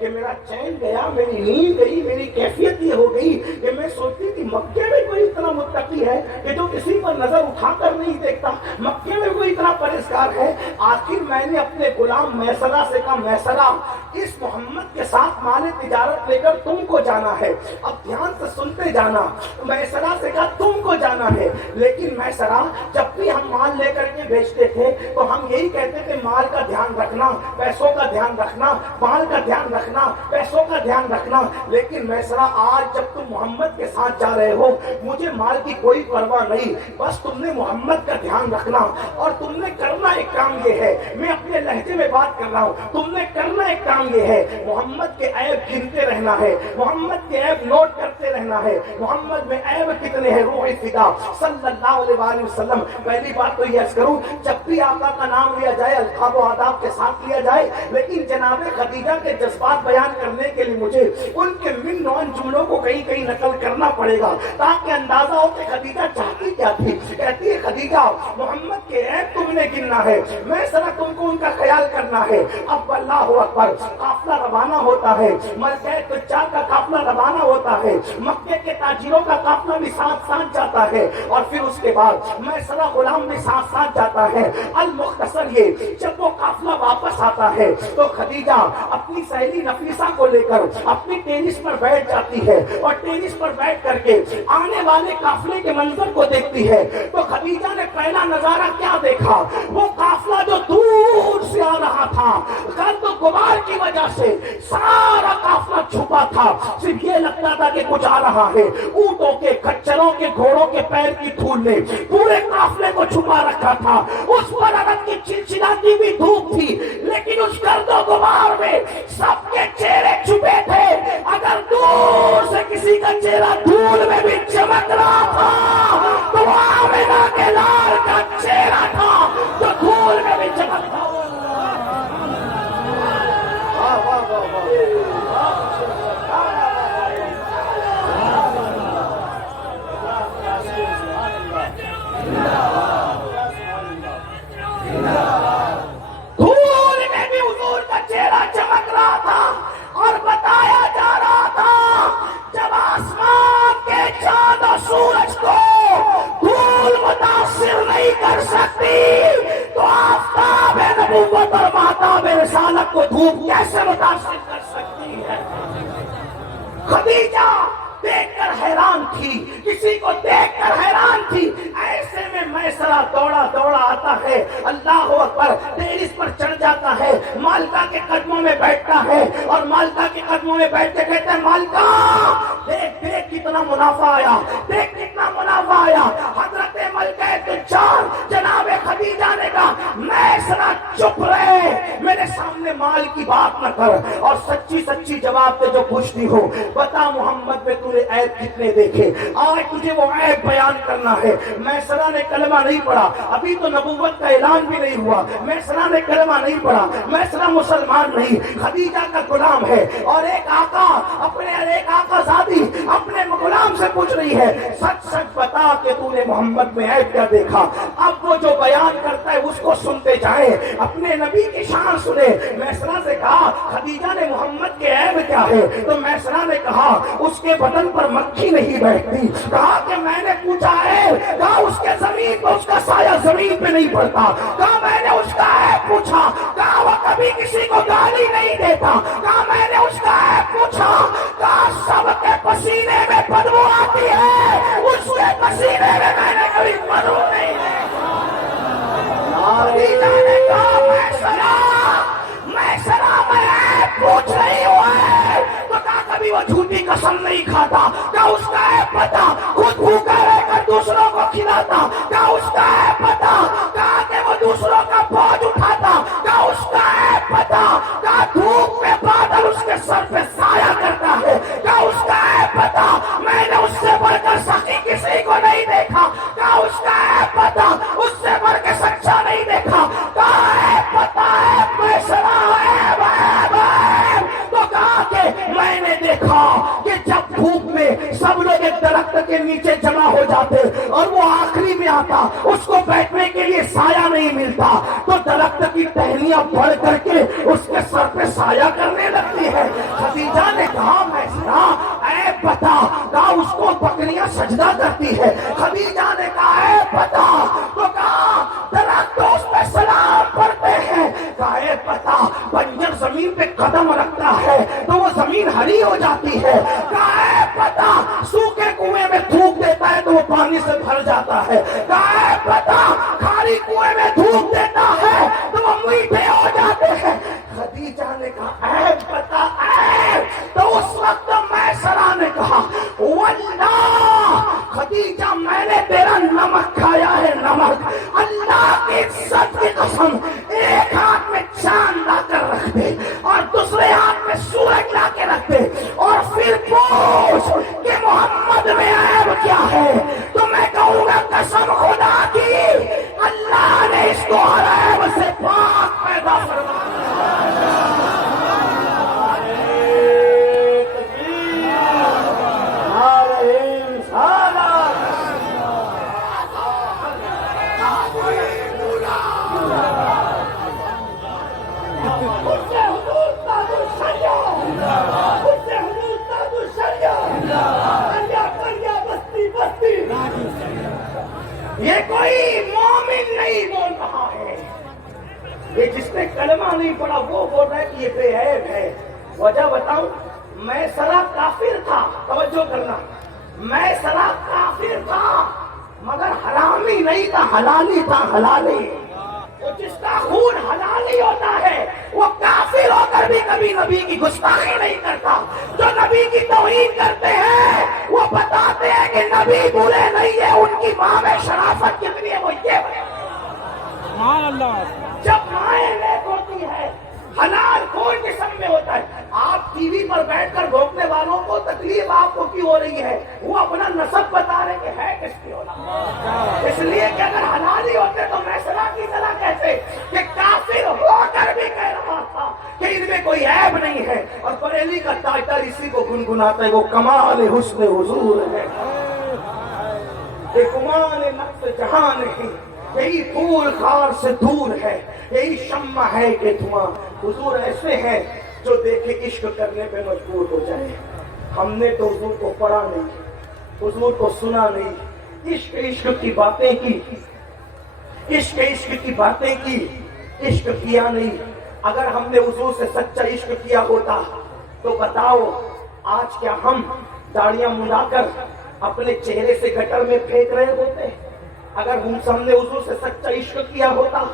کہ میرا چین گیا، میری نیند گئی، میری کیفیت یہ ہو گئی کہ میں سوچتی تھی مکے میں کوئی اتنا متقی ہے کہ جو کسی پر نظر اٹھا کر نہیں دیکھتا، مکے میں کوئی اتنا پرہیزگار ہے۔ آخر میں نے اپنے غلام میسرہ سے کہا میسرہ اس محمد کے ساتھ مال تجارت لے کر تم کو جانا ہے، اب دھیان سے سنتے جانا۔ میسرہ سے کہا تم کو جانا ہے، لیکن میسرہ جب بھی ہم مال لے کر کے بیچتے تھے تو ہم یہی کہتے تھے مال کا دھیان رکھنا، پیسوں کا دھیان رکھنا، مال کا دھیان رکھنا، پیسوں کا دھیان رکھنا۔ لیکن میسرہ آج جب تم محمد کے ساتھ جا رہے ہو مجھے مال کی کوئی پرواہ نہیں، بس تم نے محمد کا دھیان رکھنا، اور تم نے کرنا ایک کام یہ ہے، میں اپنے لہجے میں بات کر رہا ہوں، تم نے کرنا ایک کام یہ ہے محمد کے عیب گنتے رہنا ہے، محمد کے عیب نوٹ کرتے رہنا ہے، محمد میں عیب کتنے ہیں۔ روح فدا صلی اللہ علیہ وسلم۔ پہلی بات تو یہ عرض کروں جب بھی آقا کا نام لیا جائے القاب و آداب کے ساتھ لیا جائے، لیکن جناب خدیجہ کے جذبات بیان کرنے کے لیے مجھے ان کے من نوان جملوں کو کہیں کہیں نقل کرنا پڑے گا تاکہ اندازہ ہو کہ خدیجہ چاہتی کیا تھی۔ کہتی ہے خدیجہ محمد کے عیب تم نے گننا ہے، میں سنا تم کو ان کا خیال کرنا ہے۔ اب اللہ اکبر قافلہ روانہ ہوتا ہے، ملکہ تجار کا قافلہ روانہ ہوتا ہے، مکے کے تاجروں کا قافلہ بھی ساتھ جاتا ہے، اور پھر اس کے بعد میسرہ غلام بھی ساتھ جاتا ہے۔ المختصر یہ جب وہ قافلہ واپس آتا ہے تو خدیجہ اپنی سہیلی نفیسہ کو لے کر اپنی ٹینس پر بیٹھ جاتی ہے، اور ٹینس پر بیٹھ کر کے آنے والے قافلے کے منظر کو دیکھتی ہے۔ تو خدیجہ نے پہلا نظارہ کیا دیکھا؟ وہ قافلہ جو دور سے آ رہا تھا، گرد و غبار کی وجہ سے سارا قافلہ چھپا تھا، صرف یہ لگتا تھا کہ کچھ آ رہا ہے۔ اونٹوں کے، کچروں کے، گھوڑوں کے پیر کی دھول نے پورے قافلے کو چھپا رکھا تھا۔ اس پر عرب کی چلچلاتی بھی دھوپ تھی، لیکن اس گرد و غبار میں سب کے چہرے چھپے تھے۔ اگر دور سے کسی کا چہرہ دھول میں بھی چمک رہا تھا تو آمنہ کے لال کا چہرہ تھا جو دھول میں بھی چمک رہا تھا۔ دھول میں بھی حضور کا چہرہ چمک رہا تھا، اور بتا رسالت کو دھوپ کیسے متاثر کر سکتی ہے؟ خدیجہ دیکھ کر حیران تھی، کسی کو دیکھ کر حیران تھی۔ ایسے میں میسرہ دوڑا دوڑا آتا ہے، اللہ اکبر، ٹیرس پر چڑھ جاتا ہے، مالکہ کے قدموں میں بیٹھتا ہے اور مالکہ کے قدموں میں بیٹھ کے کہتے ہیں مالکہ دیکھ دیکھ کتنا منافع آیا، دیکھ کتنا منافع آیا۔ حضرت ملکہ تجار جناب خدیجہ نے کہا میسرہ چپ رہے، میرے سامنے مال کی بات نہ کر، اور سچی سچی جواب دے جو پوچھتی ہو، بتا محمد میں تو نے عیب کتنے دیکھے، آج تجھے وہ عیب بیان کرنا ہے۔ میسرہ نے کلمہ نہیں پڑھا، ابھی تو نبوت کا اعلان بھی نہیں ہوا، میسرہ نے کلمہ نہیں پڑھا، میسرہ مسلمان نہیں، خدیجہ کا غلام ہے، اور ایک آقا زادی اپنے غلام سے پوچھ رہی ہے سچ سچ بتا کہ تو نے محمد میں عیب کیا دیکھا۔ اب وہ جو بیان کرتا ہے اس کو سنتے جائیں، اپنے نبی کی شان سنے۔ میسرہ سے کہا خدیجہ نے محمد کے عیب کیا ہے؟ تو میسرہ نے کہا اس کے بدن پر مکھی نہیں بیٹھتی۔ کہا کہ میں نے پوچھا ہے، کہا اس کے زمین پر اس کا سایہ زمین پہ نہیں پڑتا۔ کہا میں نے اس کا عیب پوچھا، کہا وہ کبھی کسی کو گالی نہیں دیتا۔ کہا میں نے اس کا عیب پوچھا، کہا سب کے پسینے میں بدبو آتی ہے، اس کے پسینے میں میں نے کبھی بدبو نہیں دیکھا۔ خدیجہ نے کہا میسرہ میں عیب پوچھ رہی ہوں، تو کہا کبھی وہ جھوٹی قسم نہیں کھاتا، کہا اس کا عیب بتا، خود بھوکا رہ کر دوسروں کو کھلاتا، کہا اس کا عیب بتا، کہا کہ وہ دوسروں کا بوجھ اٹھاتا، کہا اس کا عیب بتا، کہا دھوپ میں بادل اس کے سر پہ سایہ کرتا ہے، کہا اس کا عیب بتا، میں نے اس سے بڑھ کر سخی کسی کو نہیں دیکھا، کہا اس کا عیب بتا، اس سے بڑھ کے سچا نہیں دیکھا، کہا عیب بتا، عیب میسرہ عیب عیب عیب۔ تو کہا کہ میں نے دیکھا کہ جب دھوپ میں سب لوگ ایک درخت کے نیچے جمع ہو جاتے اور وہ آخری میں آتا، اس کو بیٹھنے کے لیے سایہ نہیں ملتا، تو درخت کی ٹہنیاں بڑھ کر کے اس کے سر پہ سایہ کرنے لگتی ہے۔ خدیجہ نے کہا میسرہ عیب بتا، کہا اس کو بکریاں سجدہ کرتی ہے۔ خدیجہ نے کہا عیب بتا، تو کہا درخت اس پہ سلام پڑھتے ہیں۔ کہا عیب بتا، بنجر زمین پہ قدم رکھتا ہے تو وہ زمین ہری ہو جاتی ہے۔ کہا عیب بتا، سوکھے کنویں میں تھوک دیتا ہے تو وہ پانی سے بھر جاتا ہے۔ کہا عیب بتا، کھاری کنویں میں تھوک دیتا ہے تو وہ میٹھے ہو جاتے ہیں۔ خدیجہ نے کہا عیب بتا عیب، تو اس وقت میسرہ نے کہا واللہ خدیجہ میں نے تیرا نمک کھایا ہے، نمک، اللہ کی عزت کی قسم، ایک ہاتھ میں چاند لا کر رکھ دے اور دوسرے ہاتھ میں سورج لا کے رکھ دے اور پھر پوچھ کہ محمد میں عیب کیا ہے، تو میں کہوں گا قسم خدا کی اللہ نے اس کو ہر عیب سے پاک پیدا فرمایا۔ یہ کوئی مومن نہیں بول رہا ہے، یہ جس نے کلمہ نہیں پڑھا وہ بول رہا ہے کہ یہ بے عیب ہے۔ وجہ بتاؤں، میسرہ کافر تھا، توجہ کرنا، میسرہ کافر تھا مگر حرامی نہیں تھا، حلالی تھا، حلالی۔ وہ جس کا خون حلالی ہوتا ہے وہ کافر ہو کر بھی کبھی نبی کی گستاخی نہیں کرتا۔ جو نبی کی توہین کرتے ہیں وہ بتاتے ہیں کہ نبی برے نہیں ہے، ان کی ماں میں شرافت کتنی ہے وہ یہ سبحان اللہ۔ جب مائیں نیک ہوتی ہے، حلال خون جسم میں ہوتا ہے۔ آپ ٹی وی پر بیٹھ کر بھونکنے والوں کو تکلیف آپ کو کی ہو رہی ہے، وہ اپنا نسب بتا رہے کہ ہے کس کی اولاد، اس لیے کہ اگر حلالی ہوتے تو میسرہ کی طرح کہتے کہ کافر ہو کر بھی کہہ رہا تھا کہ ان میں کوئی عیب نہیں ہے۔ اور بریلی کا ٹائٹل اسی کو گنگناتا ہے، وہ کمال حسن حضور ہے، یہ کمال نقص جہان ہے، یہی پھول خار سے دور ہے، یہی شمع ہے کہ دھواں۔ حضور ایسے ہیں جو دیکھے عشق کرنے پہ مجبور ہو جائے۔ ہم نے تو حضور کو پڑھا نہیں، حضور کو سنا نہیں، عشق عشق کی باتیں کی، عشق عشق کی باتیں کی، عشق کیا نہیں۔ اگر ہم نے حضور سے سچا عشق کیا ہوتا تو بتاؤ آج کیا ہم داڑیاں ملا کر اپنے چہرے سے گٹر میں پھینک رہے ہوتے؟ اگر ہم نے حضور سے سچا عشق کیا ہوتا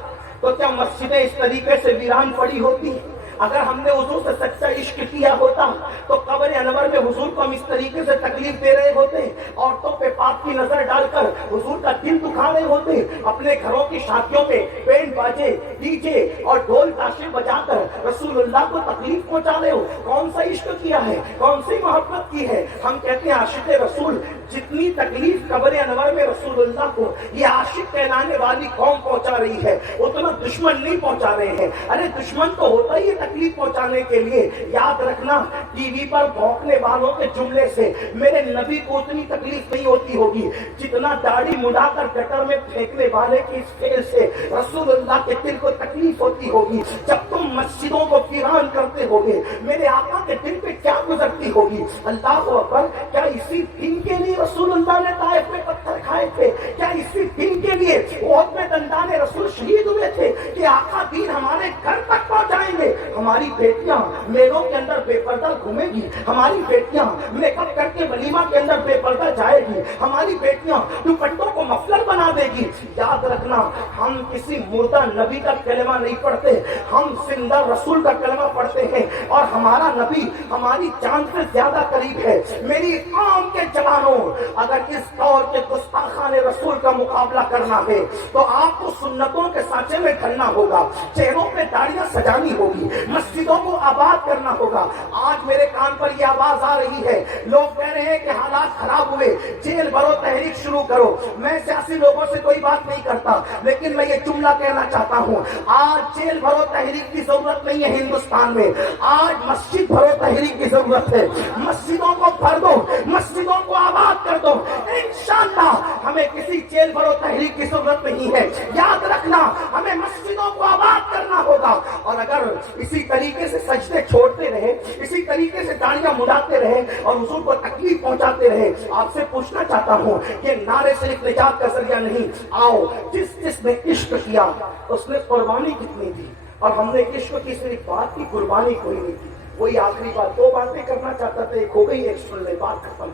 تو کیا مسجدیں اس طریقے سے ویران پڑی ہوتی؟ اگر ہم نے حضور سے سچا عشق کیا ہوتا تو قبر انور میں حضور کو ہم اس طریقے سے تکلیف دے رہے ہوتے، عورتوں پہ پاک کی نظر ڈال کر حضور کا دل دکھا رہے ہوتے، اپنے گھروں کی شادیوں میں بینڈ باجے ڈی جے اور ڈھول تاشے بجا کر رسول اللہ کو تکلیف پہنچا رہے ہو۔ کون سا عشق کیا ہے؟ کون سی محبت کی ہے؟ ہم کہتے ہیں عاشق رسول، جتنی تکلیف قبر انور میں رسول اللہ کو یہ عاشق کہلانے والی قوم پہنچا رہی ہے اتنا دشمن نہیں پہنچا رہے ہیں۔ ارے دشمن تو ہوتا ہی تکلیف پہنچانے کے لیے۔ یاد رکھنا ٹی وی پر بھونکنے والوں کے جملے سے میرے نبی کو اتنی تکلیف نہیں ہوتی ہوگی جتنا داڑھی مڈا کر گٹر میں پھینکنے والے کی اس فعل سے رسول اللہ کے دل کو تکلیف ہوتی ہوگی۔ جب تم مسجدوں کو ویران کرتے ہوگے میرے آقا کے دل پہ کیا گزرتی ہوگی؟ اللہ اکبر! کیا اسی دن کے لیے رسول اللہ نے طائف میں پتھر کھائے تھے؟ کیا اسی دن کے لیے احد میں دندان رسول شہید ہوئے تھے کہ آقا دین ہمارے گھر تک پہنچائیں گے؟ ہماری بیٹیاں میلوں کے اندر بے پردہ گھومے گی، ہماری بیٹیاں میک اپ کر کے ولیمہ کے اندر بے پردہ جائے گی، ہماری بیٹیاں دوپٹوں کو مفلر بنا دے گی۔ یاد رکھنا ہم کسی مردہ نبی کا کلمہ نہیں پڑھتے، ہم زندہ رسول کا کلمہ پڑھتے ہیں اور ہمارا نبی ہماری جان سے زیادہ قریب ہے۔ میری قوم کے جوانوں، اگر اس دور کے گستاخان رسول کا مقابلہ کرنا ہے تو آپ کو سنتوں کے سانچے میں ڈھلنا ہوگا، چہروں پہ داڑیاں سجانی ہوگی، مسجدوں کو آباد کرنا ہوگا۔ آج میرے کان پر یہ آواز آ رہی ہے، لوگ کہہ رہے ہیں کہ حالات خراب ہوئے، جیل بھرو، تحریک شروع کرو۔ میں سیاسی لوگوں سے کوئی بات نہیں کرتا، لیکن میں یہ جملہ کہنا چاہتا ہوں، آج جیل بھرو تحریک کی ضرورت نہیں ہے ہندوستان میں، آج مسجد بھرو تحریک کی ضرورت ہے۔ مسجدوں کو بھر دو، مسجدوں کو آباد کر دو، انشاءاللہ ہمیں کسی جیل بھرو تحریک کی ضرورت نہیں ہے۔ یاد رکھنا ہمیں مسجدوں کو آباد کرنا ہوگا، اور اگر اسی طریقے سے سجدے چھوڑتے رہے، اسی طریقے سے داڑیاں مڈاتے رہے اور حضور کو تکلیف پہنچاتے رہے، آپ سے پوچھنا چاہتا ہوں کہ نعرے صرف نجات کا ذریعہ نہیں، آؤ جس نے عشق کیا اس نے قربانی کتنی دی، اور ہم نے عشق کی صرف بات کی، قربانی کوئی نہیں کی۔ وہی آخری بات، دو باتیں کرنا چاہتا تھا، ایک ہو گئی، ایک سن لے، بات ختم۔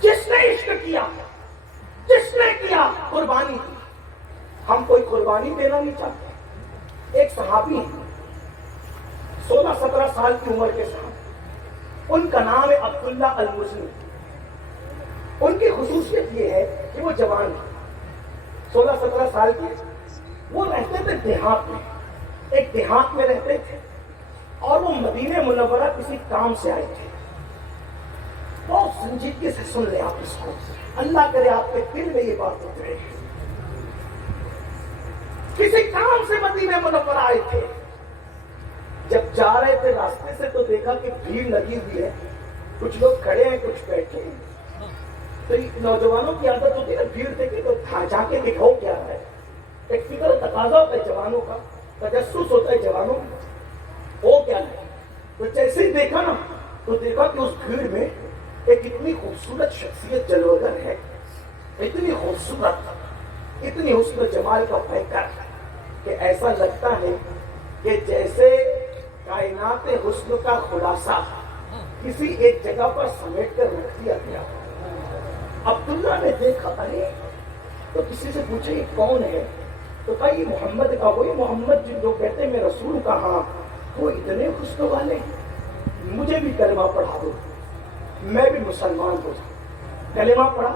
جس نے عشق کیا، جس نے کیا، قربانی کی۔ ہم کوئی قربانی دینا نہیں چاہتے۔ ایک صحابی 16-17 سال کی عمر کے صحابی، ان کا نام ہے عبداللہ المزنی۔ ان کی خصوصیت یہ ہے کہ وہ جوان ہیں، 16-17 سال کے، وہ رہتے تھے دیہات میں، ایک دیہات میں رہتے تھے، اور وہ مدینہ منورہ کسی کام سے آئے تھے۔ بہت سنجیدگی سے سن لیں آپ اس کو، اللہ کرے آپ کے دل میں یہ بات اترے۔ کسی کام سے مدینہ منورہ آئے تھے، جب جا رہے تھے راستے سے تو دیکھا کہ بھیڑ لگی ہوئی ہے، کچھ لوگ کھڑے ہیں، کچھ بیٹھے ہیں۔ تو نوجوانوں کی عادت ہوتی ہے نا بھیڑ دیکھے تو جا کے دکھاؤ کیا ہے، ایک فکر تقاضا ہوتا ہے جوانوں کا، تجسس ہوتا ہے جوانوں کا، وہ کیا ہے۔ تو جیسے ہی دیکھا نا تو دیکھا کہ اس بھیڑ میں ایک اتنی خوبصورت شخصیت جلوگر ہے، اتنی خوبصورت، اتنی حسن و جمال کا پیکر کہ ایسا لگتا ہے کہ جیسے کائنات حسن کا خلاصہ کسی ایک جگہ پر سمیٹ کر رکھ دیا گیا۔ عبداللہ نے دیکھا، ارے، تو کسی سے پوچھا یہ کون ہے؟ تو کہا یہ محمد کا، وہی محمد جو کہتے ہیں میں رسول کا، ہاں وہ اتنے حسن والے، مجھے بھی کلمہ پڑھا دو، میں بھی مسلمان ہو جاؤں۔ کلمہ پڑھا،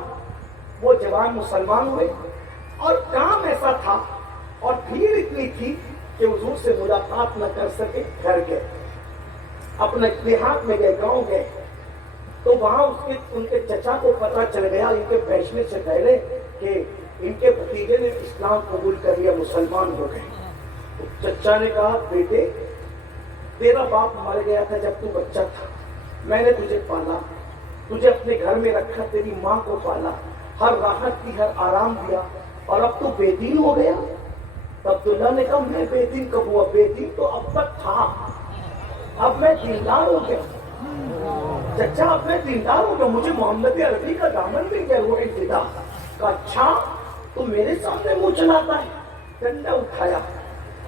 وہ جوان مسلمان ہوئے، اور کام ایسا تھا اور بھیڑ اتنی تھی کہ حضور سے ملاقات نہ کر سکے، گھر گئے، اپنے دیہات میں گئے، گاؤں گئے، تو وہاں ان کے چچا کو پتہ چل گیا ان کے بیٹھنے سے پہلے کہ ان کے بھتیجے نے اسلام قبول کر لیا، مسلمان ہو گئے۔ تو چچا نے کہا بیٹے تیرا باپ مر گیا تھا جب تو بچہ تھا، میں نے تجھے پالا، تجھے اپنے گھر میں رکھا، تیری ماں کو پالا، ہر راحت دی، ہر آرام دیا، اور اب تو بے دین ہو گیا۔ عبداللہ نے کہا میں بے دین کب ہوا؟ بے دین تو اب تک تھا، اب میں دیندار ہو گیا۔ چچا اب میں دیندار ہو گیا، مجھے محمد عربی کا دامن مل گیا، وہ ابتدا کا۔ اچھا تو میرے سامنے منہ چلاتا ہے؟ ڈنڈا اٹھایا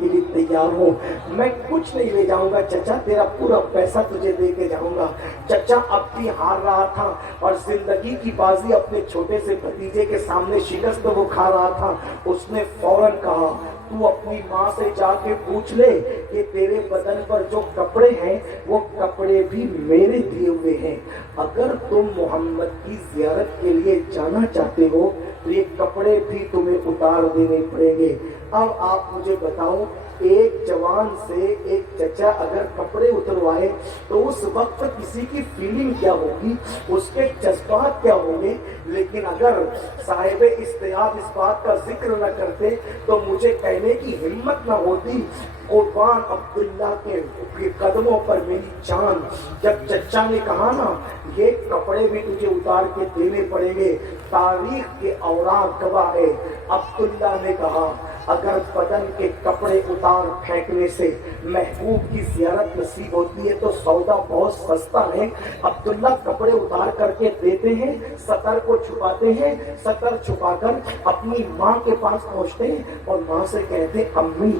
کے لیے تیار ہوں. میں کچھ نہیں لے جاؤں گا چچا, تیرا پورا پیسہ تجھے دے کے جاؤں گا. چچا اب بھی ہار رہا تھا اور زندگی کی بازی اپنے چھوٹے سے بھتیجے کے سامنے شکست وہ کھا رہا تھا. اس نے فوراً کہا, تو اپنی ماں سے جا کے پوچھ لے کہ تیرے بدن پر جو کپڑے ہیں وہ کپڑے بھی میرے دیے ہوئے ہیں. اگر تم محمد کی زیارت کے لیے جانا چاہتے ہو تو یہ کپڑے بھی تمہیں اتار دینے پڑیں گے. اب آپ مجھے بتاؤ, ایک جوان سے ایک چچا اگر کپڑے اتروائے تو اس وقت کسی کی فیلنگ کیا ہوگی, اس کے جذبات کیا ہوں گے. لیکن اگر صاحب استعداد اس بات کا ذکر نہ کرتے تو مجھے کہنے کی ہمت نہ ہوتی, قربان عبداللہ کے قدموں پر میری جان. جب چچا نے کہا نا یہ کپڑے بھی تجھے اتار کے دینے پڑیں گے, تاریخ کے اوراق گواہ ہے. عبداللہ نے کہا اگر بدن کے کپڑے اتار پھینکنے سے محبوب کی زیارت نصیب ہوتی ہے تو سودا بہت سستا ہے. عبداللہ کپڑے اتار کر کے دیتے ہیں, سطر کو چھپاتے ہیں, سطر چھپا کر اپنی ماں کے پاس پہنچتے ہیں اور ماں سے کہتے ہیں امی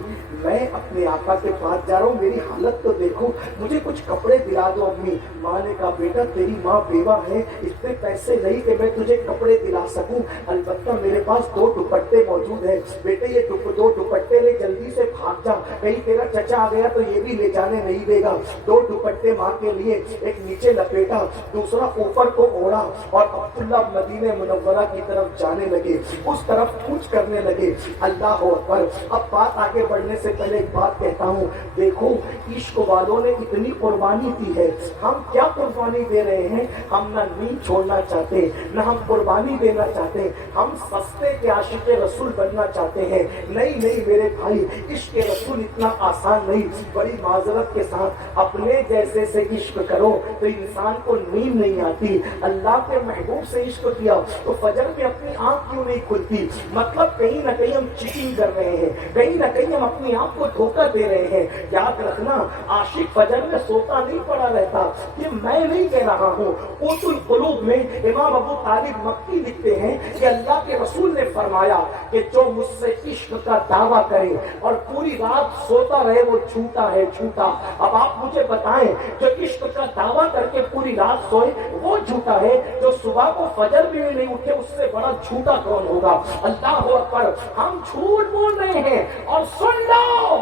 میں اپنے آقا کے پاس جا رہا ہوں, میری حالت تو دیکھو, مجھے کچھ کپڑے دلا دو امی. ماں نے کہا بیٹا تیری ماں بیوہ ہے, اتنے پیسے نہیں کہ میں تجھے کپڑے دلا سکوں, البتہ میرے پاس 2 دوپٹے موجود ہیں. بیٹے یہ 2 دوپٹے لے, جلدی سے بھاگ جا, کہیں تیرا چچا آ گیا تو یہ بھی لے جانے نہیں دے گا. 2 دوپٹے ماں کے لیے, ایک نیچے لپیٹا, دوسرا اوپر کو اوڑھا اور عبداللہ مدینہ منورہ کی طرف جانے لگے. اس طرف کوچ کرنے لگے. اللہ اکبر. اب بات آگے بڑھنے سے پہلے ایک بات کہتا ہوں, دیکھو عشق والوں نے اتنی قربانی دی ہے, ہم کیا قربانی دے رہے ہیں؟ ہم نہ نیند چھوڑنا چاہتے, نہ ہم قربانی دینا چاہتے, ہم سستے کے عاشق رسول بننا چاہتے ہیں. نہیں میرے بھائی, عشق رسول اتنا آسان نہیں. بڑی معذرت کے ساتھ اپنے جیسے سے عشق کرو تو انسان کو نیند نہیں آتی. اللہ کے محبوب سے عشق کیا تو فجر میں اپنی آنکھ کیوں نہیں کھلتی؟ مطلب کہیں نہ کہیں ہم چیٹنگ کر رہے ہیں, کہیں نہ کہیں ہم اپنی آپ کو دھوکہ دے رہے ہیں. یاد رکھنا عاشق فجر میں سوتا نہیں پڑا رہتا. یہ میں نہیں کہہ رہا ہوں, قوت القلوب میں امام ابو طالب مکی لکھتے ہیں کہ اللہ کے رسول نے فرمایا کہ جو مجھ سے عشق کا دعویٰ کرے اور پوری رات سوتا رہے وہ جھوٹا ہے, جھوٹا. اب آپ مجھے بتائیں, جو عشق کا دعویٰ کر کے پوری رات سوئے وہ جھوٹا ہے, جو صبح کو فجر بھی نہیں اٹھے اس سے بڑا جھوٹا کون ہوگا؟ اللہ اکبر. ہم جھوٹ بول رہے ہیں. اور سن لو,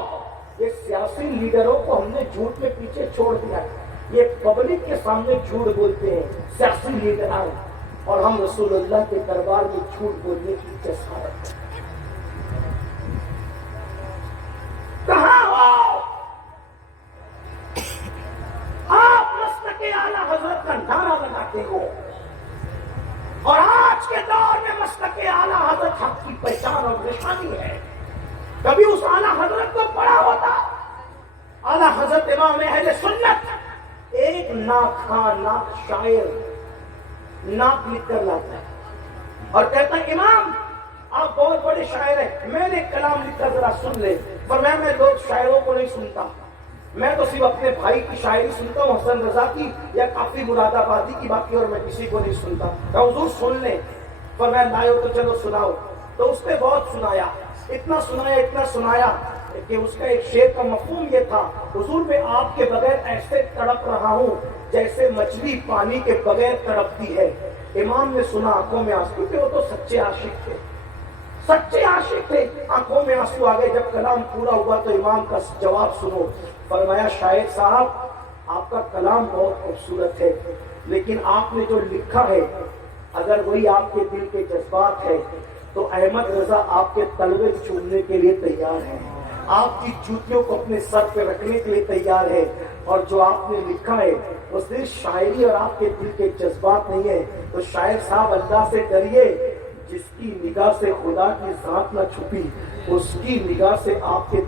یہ سیاسی لیڈروں کو ہم نے جھوٹ میں پیچھے چھوڑ دیا ہے. یہ پبلک کے سامنے جھوٹ بولتے ہیں سیاسی لیڈران, اور ہم رسول اللہ کے دربار میں جھوٹ بولنے کی جسارت. کہاں ہو آپ؟ مسلک اعلیٰ حضرت کا نعرہ لگاتے ہو, اور آج کے دور میں مسلک اعلیٰ حضرت حق کی پہچان اور نشانی ہے. کبھی اس اعلیٰ حضرت کو پڑھا ہوتا؟ اعلیٰ حضرت امام اہل سنت ایک ناک شاعر ناک لکھ کر لاتا ہے اور کہتا ہے امام آپ بہت بڑے شاعر ہیں, میں نے کلام لکھا ذرا سن لے. فرمایا میں لوگ شاعروں کو نہیں سنتا, میں تو صرف اپنے بھائی کی شاعری سنتا ہوں, حسن رضا کی یا کافی مراد آبادی کی, باقی اور میں کسی کو نہیں سنتا. کہ حضور سن لیں. فرمایا لائے تو چلو سناؤ. تو اس نے بہت سنایا, اتنا سنایا کہ اس کا ایک شعر کا مفہوم یہ تھا, حضور میں آپ کے بغیر ایسے تڑپ رہا ہوں جیسے مچھلی پانی کے بغیر تڑپتی ہے. امام نے سنا, آنکھوں میں آنسو, کیونکہ وہ تو سچے عاشق تھے, سچے عاشق تھے, آنکھوں میں آنسو آ گئے. جب کلام پورا ہوا تو امام کا جواب سنو. فرمایا شاعر صاحب آپ کا کلام بہت خوبصورت ہے, لیکن آپ نے جو لکھا ہے اگر وہی آپ کے دل کے جذبات ہے تو احمد رضا آپ کے تلوے چومنے کے لیے تیار ہے, آپ کی جوتیوں کو اپنے سر پہ رکھنے کے لیے تیار ہے. اور جو آپ نے لکھا ہے وہ صرف شاعری اور آپ کے دل کے جذبات نہیں ہے. تو شاعر صاحب اللہ سے ڈریے, جس کی نگاہ سے خدا کی ذات نہ چھپی اس کی نگاہ سے آپ کے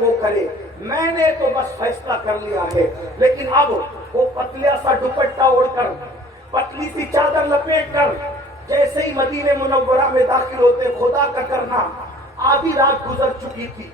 وہ کرے, میں نے تو بس فیصلہ کر لیا ہے. لیکن اب وہ پتلا سا دوپٹہ اوڑھ کر، پتلی سی چادر لپیٹ کر جیسے ہی مدینہ منورہ میں داخل ہوتے، خدا کا کرنا آدھی رات گزر چکی تھی،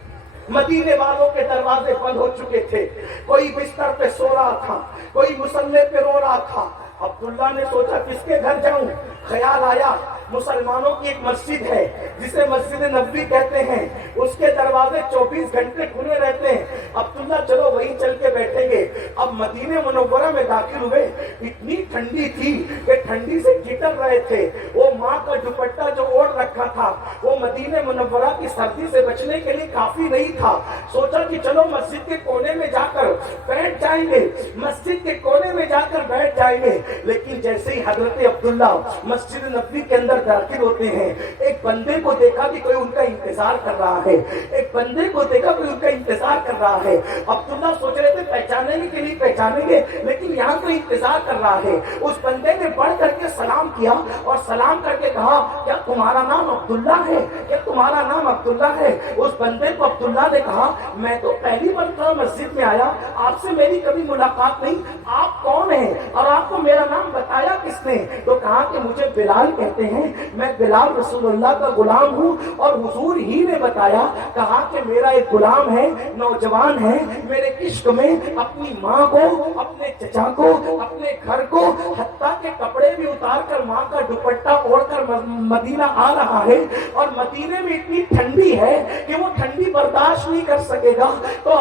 مدینے والوں کے دروازے بند ہو چکے تھے، کوئی بستر پہ سو رہا تھا، کوئی مصلی پہ رو رہا تھا. عبداللہ نے سوچا کس کے گھر جاؤں. خیال آیا مسلمانوں کی ایک مسجد ہے جسے مسجد نبوی کہتے ہیں، اس کے دروازے 24 گھنٹے کھلے رہتے ہیں. عبداللہ چلو وہیں چل کے بیٹھیں گے. اب مدینہ منورہ میں داخل ہوئے، اتنی ٹھنڈی تھی کہ ٹھنڈی سے ٹھٹر رہے تھے. وہ ماں کا دوپٹہ جو اوڑھ رکھا تھا وہ مدینہ منورہ کی سردی سے بچنے کے لیے کافی نہیں تھا. سوچا کہ چلو مسجد کے کونے میں جا کر بیٹھ جائیں گے، مسجد کے کونے میں جا کر بیٹھ جائیں گے. لیکن جیسے ہی حضرت عبداللہ مسجد نبوی کے اندر داخل ہوتے ہیں، ایک بندے کو دیکھا کہ کوئی ان کا انتظار کر رہا ہے، ایک بندے کو دیکھا کوئی ان کا انتظار کر رہا ہے. عبداللہ سوچ رہے تھے پہچاننے کے لیے پہچانیں گے، لیکن یہاں کوئی انتظار کر رہا ہے. اس بندے نے بڑھ کر کے سلام کیا اور سلام کر کے کہا کیا تمہارا نام عبداللہ ہے؟ کیا تمہارا نام عبداللہ ہے؟ اس بندے کو عبداللہ نے کہا میں تو پہلی مرتبہ مسجد میں آیا، آپ سے میری کبھی ملاقات نہیں، آپ کون ہیں اور آپ کو میرا نام بتایا کس نے؟ تو کہا کہ مجھے بلال کہتے ہیں، میں بلال رسول اللہ کا غلام ہوں اور حضور ہی نے بتایا. کہا کہ میرا ایک غلام ہے، نوجوان ہے، میرے عشق میں اپنی ماں کو، اپنے چچا کو، اپنے گھر کو، حتیٰ کے کپڑے بھی اتار کر ماں کا دوپٹہ اوڑھ کر مدینہ آ رہا ہے. اور مدینے میں اتنی ٹھنڈی ہے کہ وہ ٹھنڈی برداشت نہیں کر سکے گا. تو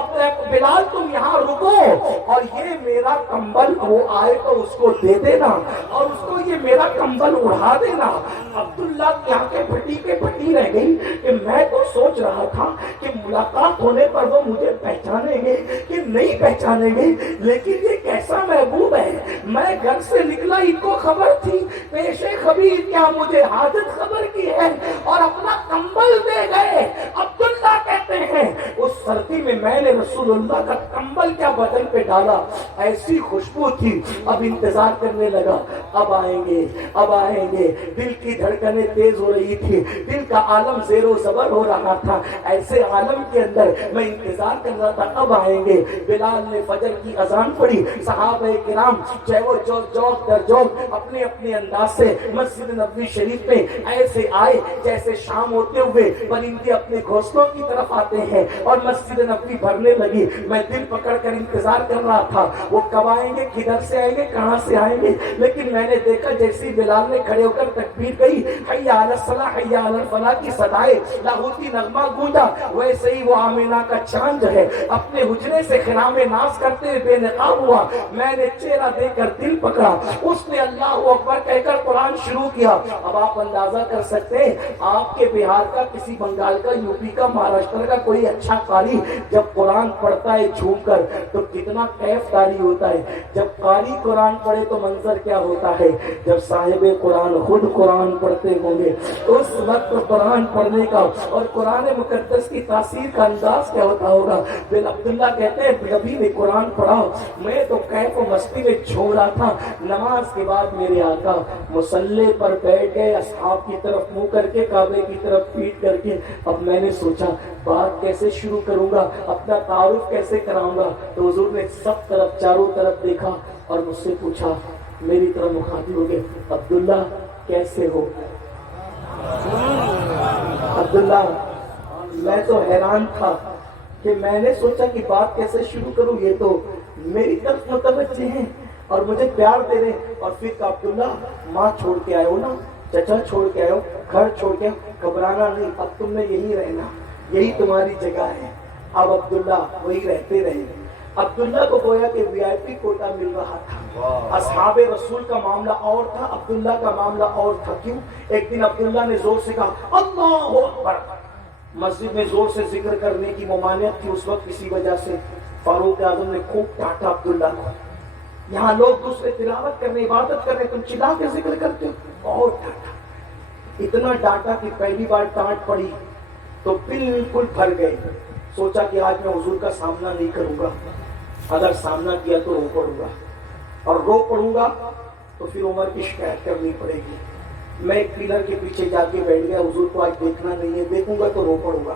بلال تم یہاں رکو اور یہ میرا کمبل وہ آئے تو اس کو دے دینا اور اس کو یہ میرا کمبل اڑا دینا. عبداللہ کی آنکھیں پھٹی کے پھٹی رہ گئی کہ میں تو سوچ رہا تھا کہ ملاقات ہونے پر وہ مجھے پہچانیں گے کہ نہیں پہچانیں گے، لیکن یہ کیسا محبوب ہے. میں گھر سے نکلا ان کو خبر تھی، پیشے خبیر کیا مجھے حاجت خبر کی ہے، اور اپنا کمبل دے گئے. عبداللہ کہتے ہیں اس سردی میں نے رسول اللہ کا کمبل کیا بدن پہ ڈالا، ایسی خوشبو تھی. اب انتظار کرنے لگا، اب آئیں گے اب آئیں گے. دل کی دھڑکنیں تیز ہو رہی تھی، دل کا عالم زیر و زبر ہو رہا تھا. ایسے عالم کے اندر میں انتظار کر رہا تھا اب آئیں گے. بلال نے فجر کی اذان پڑھی، صحابہ کرام چاہے وہ چوک در چوک اپنے اپنے انداز سے مسجد نبوی شریف میں ایسے آئے جیسے شام ہوتے ہوئے پرندے اپنے گھونسلوں کی طرف آتے ہیں، اور مسجد نبوی بھرنے لگی. میں دل پکڑ کر انتظار کر رہا تھا وہ کب آئیں گے، کدھر سے آئیں گے، کہاں سے آئیں گے. لیکن میں نے دیکھا جیسی بلال نے کھڑے ہو کر تکبیر کہی، حی علی الصلاح حی علی الفلاح کی صدائے لاہوتی نغمہ گونجا، ویسے ہی وہ آمینہ کا چاند جو ہے اپنے حجرے سے خرام ناز کرتے ہوئے بے نقاب ہوا. میں نے چہرہ دے کر دل پکڑا، اس نے اللہ اکبر کہہ کر قرآن شروع کیا. اب آپ اندازہ کر سکتے ہیں آپ کے بہار کا، کسی بنگال کا، یو پی کا، مہاراشٹر کا کوئی اچھا قاری جب قرآن پڑھتا ہے جھوم کر تو کتنا کیف طاری ہوتا ہے. جب قاری قرآن پڑھے تو منظر کیا ہوتا ہے. جب صاحب قرآن خود قرآن پڑھتے ہوں گے اس وقت قرآن پڑھنے کا اور قرآن مقدس کی تاثیر کا انداز کیا ہوتا ہوگا. بن عبداللہ کہتے ہیں نبی نے قرآن پڑھا، میں تو کیف و مستی میں جھوم رہا تھا. نماز کے بعد میرے آقا مصلی پر بیٹھ گئے، اصحاب کی طرف منہ کر کے، کعبے کی طرف پیٹ کر کے. اب میں نے سوچا بات کیسے شروع کروں گا، اپنا تعارف کیسے کراؤں گا. تو حضور نے سب طرف چاروں طرف دیکھا اور مجھ سے پوچھا، میری طرف مخاطب ہو گئے، عبداللہ کیسے ہو؟ عبداللہ میں تو حیران تھا کہ میں نے سوچا کہ بات کیسے شروع کروں، یہ تو میری طرف متوجہ ہیں اور مجھے پیار دے رہے ہیں. اور پھر کہا عبداللہ ماں چھوڑ کے آئے ہو نا، چچا چھوڑ کے آئے ہو، گھر چھوڑ کے، گھبرانا نہیں، اب تم نے یہی رہنا، یہی تمہاری جگہ ہے. اب عبداللہ وہی رہتے رہے. عبداللہ کو گویا کہ وی آئی پی کوٹا مل رہا تھا. اصحاب رسول کا معاملہ اور تھا، عبداللہ کا معاملہ اور تھا. کیوں؟ ایک دن عبداللہ نے زور سے کہا اللہ اکبر. مسجد میں زور سے ذکر کرنے کی ممانعت تھی اس وقت، کسی وجہ سے فاروق اعظم نے خوب ڈانٹا عبداللہ کو. یہاں لوگ دوسرے تلاوت کرنے، عبادت کرنے، تم چلا کے ذکر کرتے ہو. بہت ڈانٹا، اتنا ڈانٹا کہ پہلی بار ڈانٹ پڑی تو بالکل پھر گئے. سوچا کہ آج میں حضور کا سامنا نہیں کروں گا، اگر سامنا کیا تو رو پڑوں گا، اور رو پڑوں گا تو پھر عمر کی شکایت کرنی پڑے گی. میں ایک پلر کے پیچھے جا کے بیٹھ گیا، حضور کو آج دیکھنا نہیں ہے، دیکھوں گا تو رو پڑوں گا.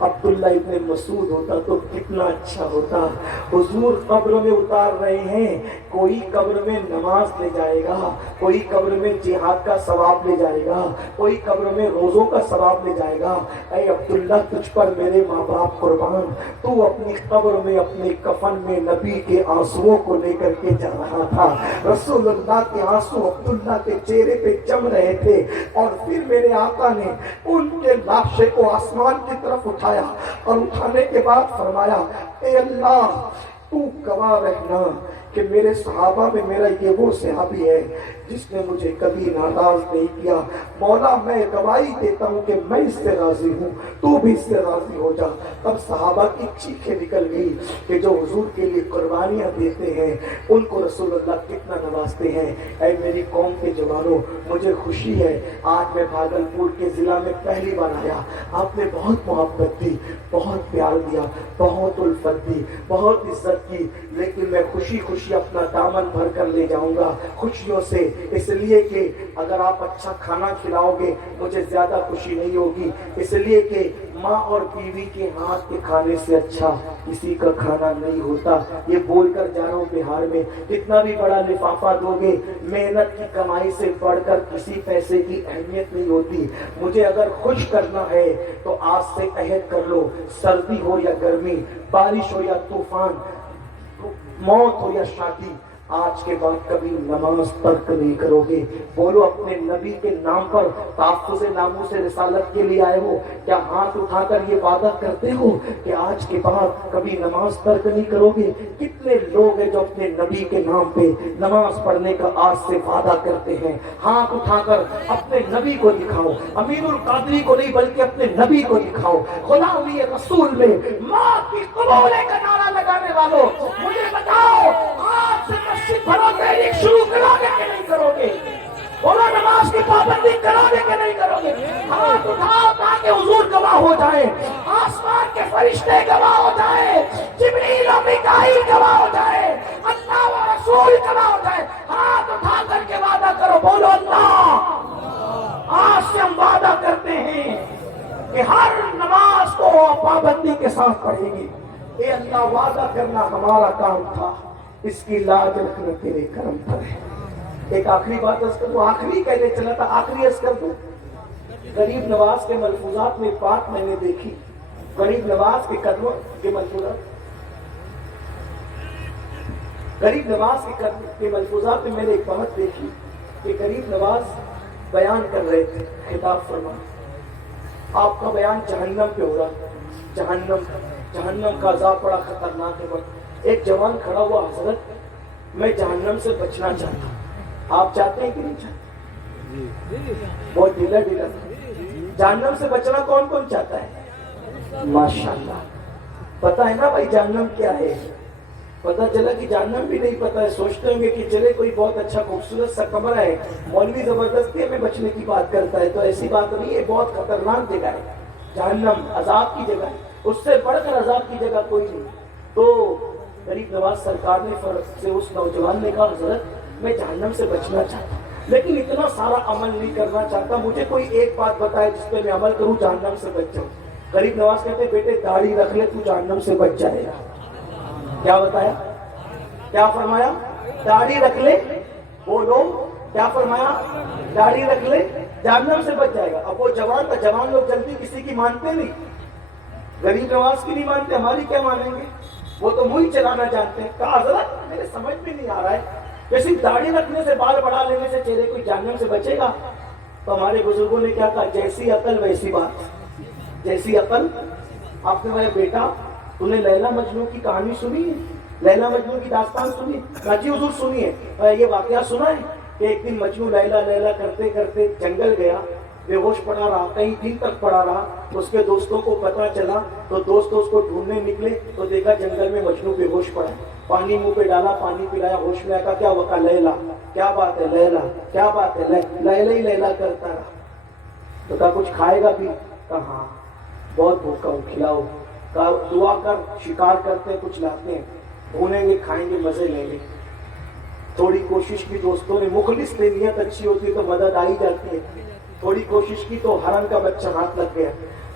عبداللہ ابن مسعود ہوتا تو کتنا اچھا ہوتا. حضور قبر میں اتار رہے ہیں, کوئی قبر میں نماز لے جائے گا, کوئی قبر میں جہاد کا ثواب لے جائے گا, کوئی قبر میں روزوں کا ثواب لے جائے گا. اے عبداللہ تجھ پر میرے ماں باپ قربان, تو اپنی قبر میں اپنے کفن میں نبی کے آنسوؤں کو لے کر کے جا رہا تھا. رسول اللہ کے آنسو عبداللہ کے چہرے پہ جم رہے تھے, اور پھر میرے آقا نے ان کے لاشے کو آسمان کی طرف اٹھایا, اور اٹھانے کے بعد فرمایا اے اللہ تو گواہ رہنا کہ میرے صحابہ میں میرا یہ وہ صحابی ہے جس نے مجھے کبھی ناراض نہیں کیا. مولا میں گواہی دیتا ہوں کہ میں اس سے راضی ہوں, تو بھی اس سے راضی ہو جا. اب صحابہ کی چیخیں نکل گئی کہ جو حضور کے لیے قربانیاں دیتے ہیں ان کو رسول اللہ کتنا نوازتے ہیں. اے میری قوم کے جوانوں, مجھے خوشی ہے آج میں بھاگلپور کے ضلع میں پہلی بار آیا. آپ نے بہت محبت دی, بہت پیار دیا, بہت الفت دی, بہت عزت کی, لیکن میں خوشی خوشی اپنا دامن بھر کر لے جاؤں گا خوشیوں سے, اس لیے کہ اگر آپ اچھا کھانا کھلاؤ گے مجھے زیادہ خوشی نہیں ہوگی, اس لیے کہ ماں اور بیوی کے ہاتھ کے کھانے سے اچھا کسی کا کھانا نہیں ہوتا. یہ بول کر جا رہا ہوں بہار میں کتنا بھی بڑا لفافہ دو گے, محنت کی کمائی سے بڑھ کر کسی پیسے کی اہمیت نہیں ہوتی. مجھے اگر خوش کرنا ہے تو آج سے عہد کر لو, سردی ہو یا گرمی, بارش ہو یا طوفان, موت ہو یا شادی, آج کے بعد کبھی نماز ترک نہیں کرو گے. بولو اپنے نبی کے نام پر تحفظ ناموس رسالت کے لیے آئے ہو, کیا ہاتھ اٹھا کر یہ وعدہ کرتے ہو کہ آج کے بعد کبھی نماز ترک نہیں کرو گے؟ کتنے لوگ ہیں جو اپنے نبی کے نام پہ نماز پڑھنے کا آج سے وعدہ کرتے ہیں؟ ہاتھ اٹھا کر اپنے نبی کو دکھاؤ, امین القادری کو نہیں بلکہ اپنے نبی کو دکھاؤ. خدا علی رسول میں ماں کی قبول کا نعرہ لگانے والوں مجھے بتاؤ, آج سے بھرو تحریک شروع کرو گے کہ نہیں کرو گے؟ بولو نماز کی پابندی کرو گے کہ نہیں کرو گے؟ ہاتھ اٹھاؤ تاکہ حضور گواہ ہو جائے, آسمان کے فرشتے گواہ ہو جائے, جبریل و میکائیل گواہ ہو جائے, اللہ و رسول گواہ ہو جائے. ہاتھ اٹھا کر کے وعدہ کرو, بولو اللہ آج سے ہم وعدہ کرتے ہیں کہ ہر نماز کو پابندی کے ساتھ پڑھیں گے. اے اللہ وعدہ کرنا ہمارا کام تھا, اس کی لاج رکھنا تیرے کرم پر ہے. ایک آخری بات عرض کر دوں, آخری کہنے چلا تھا, آخری عرض کر دوں. غریب نواز کے ملفوظات میں بات میں نے دیکھی, غریب نواز کے قدموں کے ملفوظات, غریب نواز کے ملفوظات میں نے ایک بات دیکھی کہ غریب نواز بیان کر رہے تھے, خطاب فرما, آپ کا بیان جہنم پہ ہو رہا, جہنم کا عذاب بڑا خطرناک ہے. ایک جوان کھڑا ہوا, حضرت میں جہنم سے بچنا چاہتا ہوں, آپ چاہتے ہیں کہ نہیں چاہتے؟ بہت ڈھیلا ڈھیلا. جہنم سے بچنا کون کون چاہتا ہے؟ ماشاءاللہ. پتا ہے نا بھائی جہنم کیا ہے؟ پتا چلا کہ جہنم بھی نہیں پتا ہے. سوچتے ہوں گے کہ چلے کوئی بہت اچھا خوبصورت سا کمرہ ہے, مولوی زبردستی ہمیں بچنے کی بات کرتا ہے, تو ایسی بات نہیں ہے. بہت خطرناک جگہ ہے جہنم, عذاب کی جگہ ہے, اس سے بڑھ کر عذاب کی جگہ کوئی نہیں. تو غریب نواز سرکار نے فرض سے اس نوجوان نے کہا, حضرت میں جہنم سے بچنا چاہتا ہوں لیکن اتنا سارا عمل نہیں کرنا چاہتا, مجھے کوئی ایک بات بتائے جس پہ میں عمل کروں, جہنم سے بچ جاؤں. غریب نواز کہتے بیٹے داڑھی رکھ لے, تو جہنم سے بچ جائے گا. کیا بتایا, کیا فرمایا؟ داڑھی رکھ لے. بولو کیا فرمایا؟ داڑھی رکھ لے, جہنم سے بچ جائے گا. اب وہ جوان تھا, جوان لوگ جلدی کسی کی مانتے نہیں, غریب نواز کی نہیں مانتے, ہماری کیا مانیں گے؟ وہ تو منہ چلانا جانتے ہیں. کہا حضرت میرے سمجھ میں نہیں آ رہا ہے کہ صرف داڑھی رکھنے سے, بال بڑھا لینے سے چہرے کوئی جہنم سے بچے گا؟ تو ہمارے بزرگوں نے کیا کہا, جیسی عقل ویسی بات. جیسی عقل. آپ نے میرے بیٹا تو نے لیلا مجنون کی کہانی سنی ہے, لیلا مجنون کی داستان سنی؟ جی حضور سنی ہے. یہ واقعہ سنا ہے کہ ایک دن مجنون لیلا لیلا کرتے کرتے جنگل گیا, بے ہوش پڑا رہا, کئی دن تک پڑا رہا. اس کے دوستوں کو پتہ چلا تو دوست اس کو ڈھونڈنے نکلے تو دیکھا جنگل میں مجنون بے ہوش پڑا. پانی منہ پہ ڈالا, پانی پلایا, ہوش میں آیا, کیا وقع لیلا, کیا بات ہے لیلا, کیا بات ہے, لیلا ہی لیلا کرتا رہا. تو کہا کچھ کھائے گا بھی؟ کہا ہاں بہت بھوکا ہوں, کھلاؤ. کہا دعا کر, شکار کرتے ہیں کچھ لاتے ہیں, بھونیں گے کھائیں گے مزے لیں گے. تھوڑی کوشش کی دوستوں نے, مخلص سے نیت اچھی ہوتی ہے تو مدد آئی جاتی ہے. تھوڑی کوشش کی تو ہرن کا بچہ ہاتھ لگ گیا.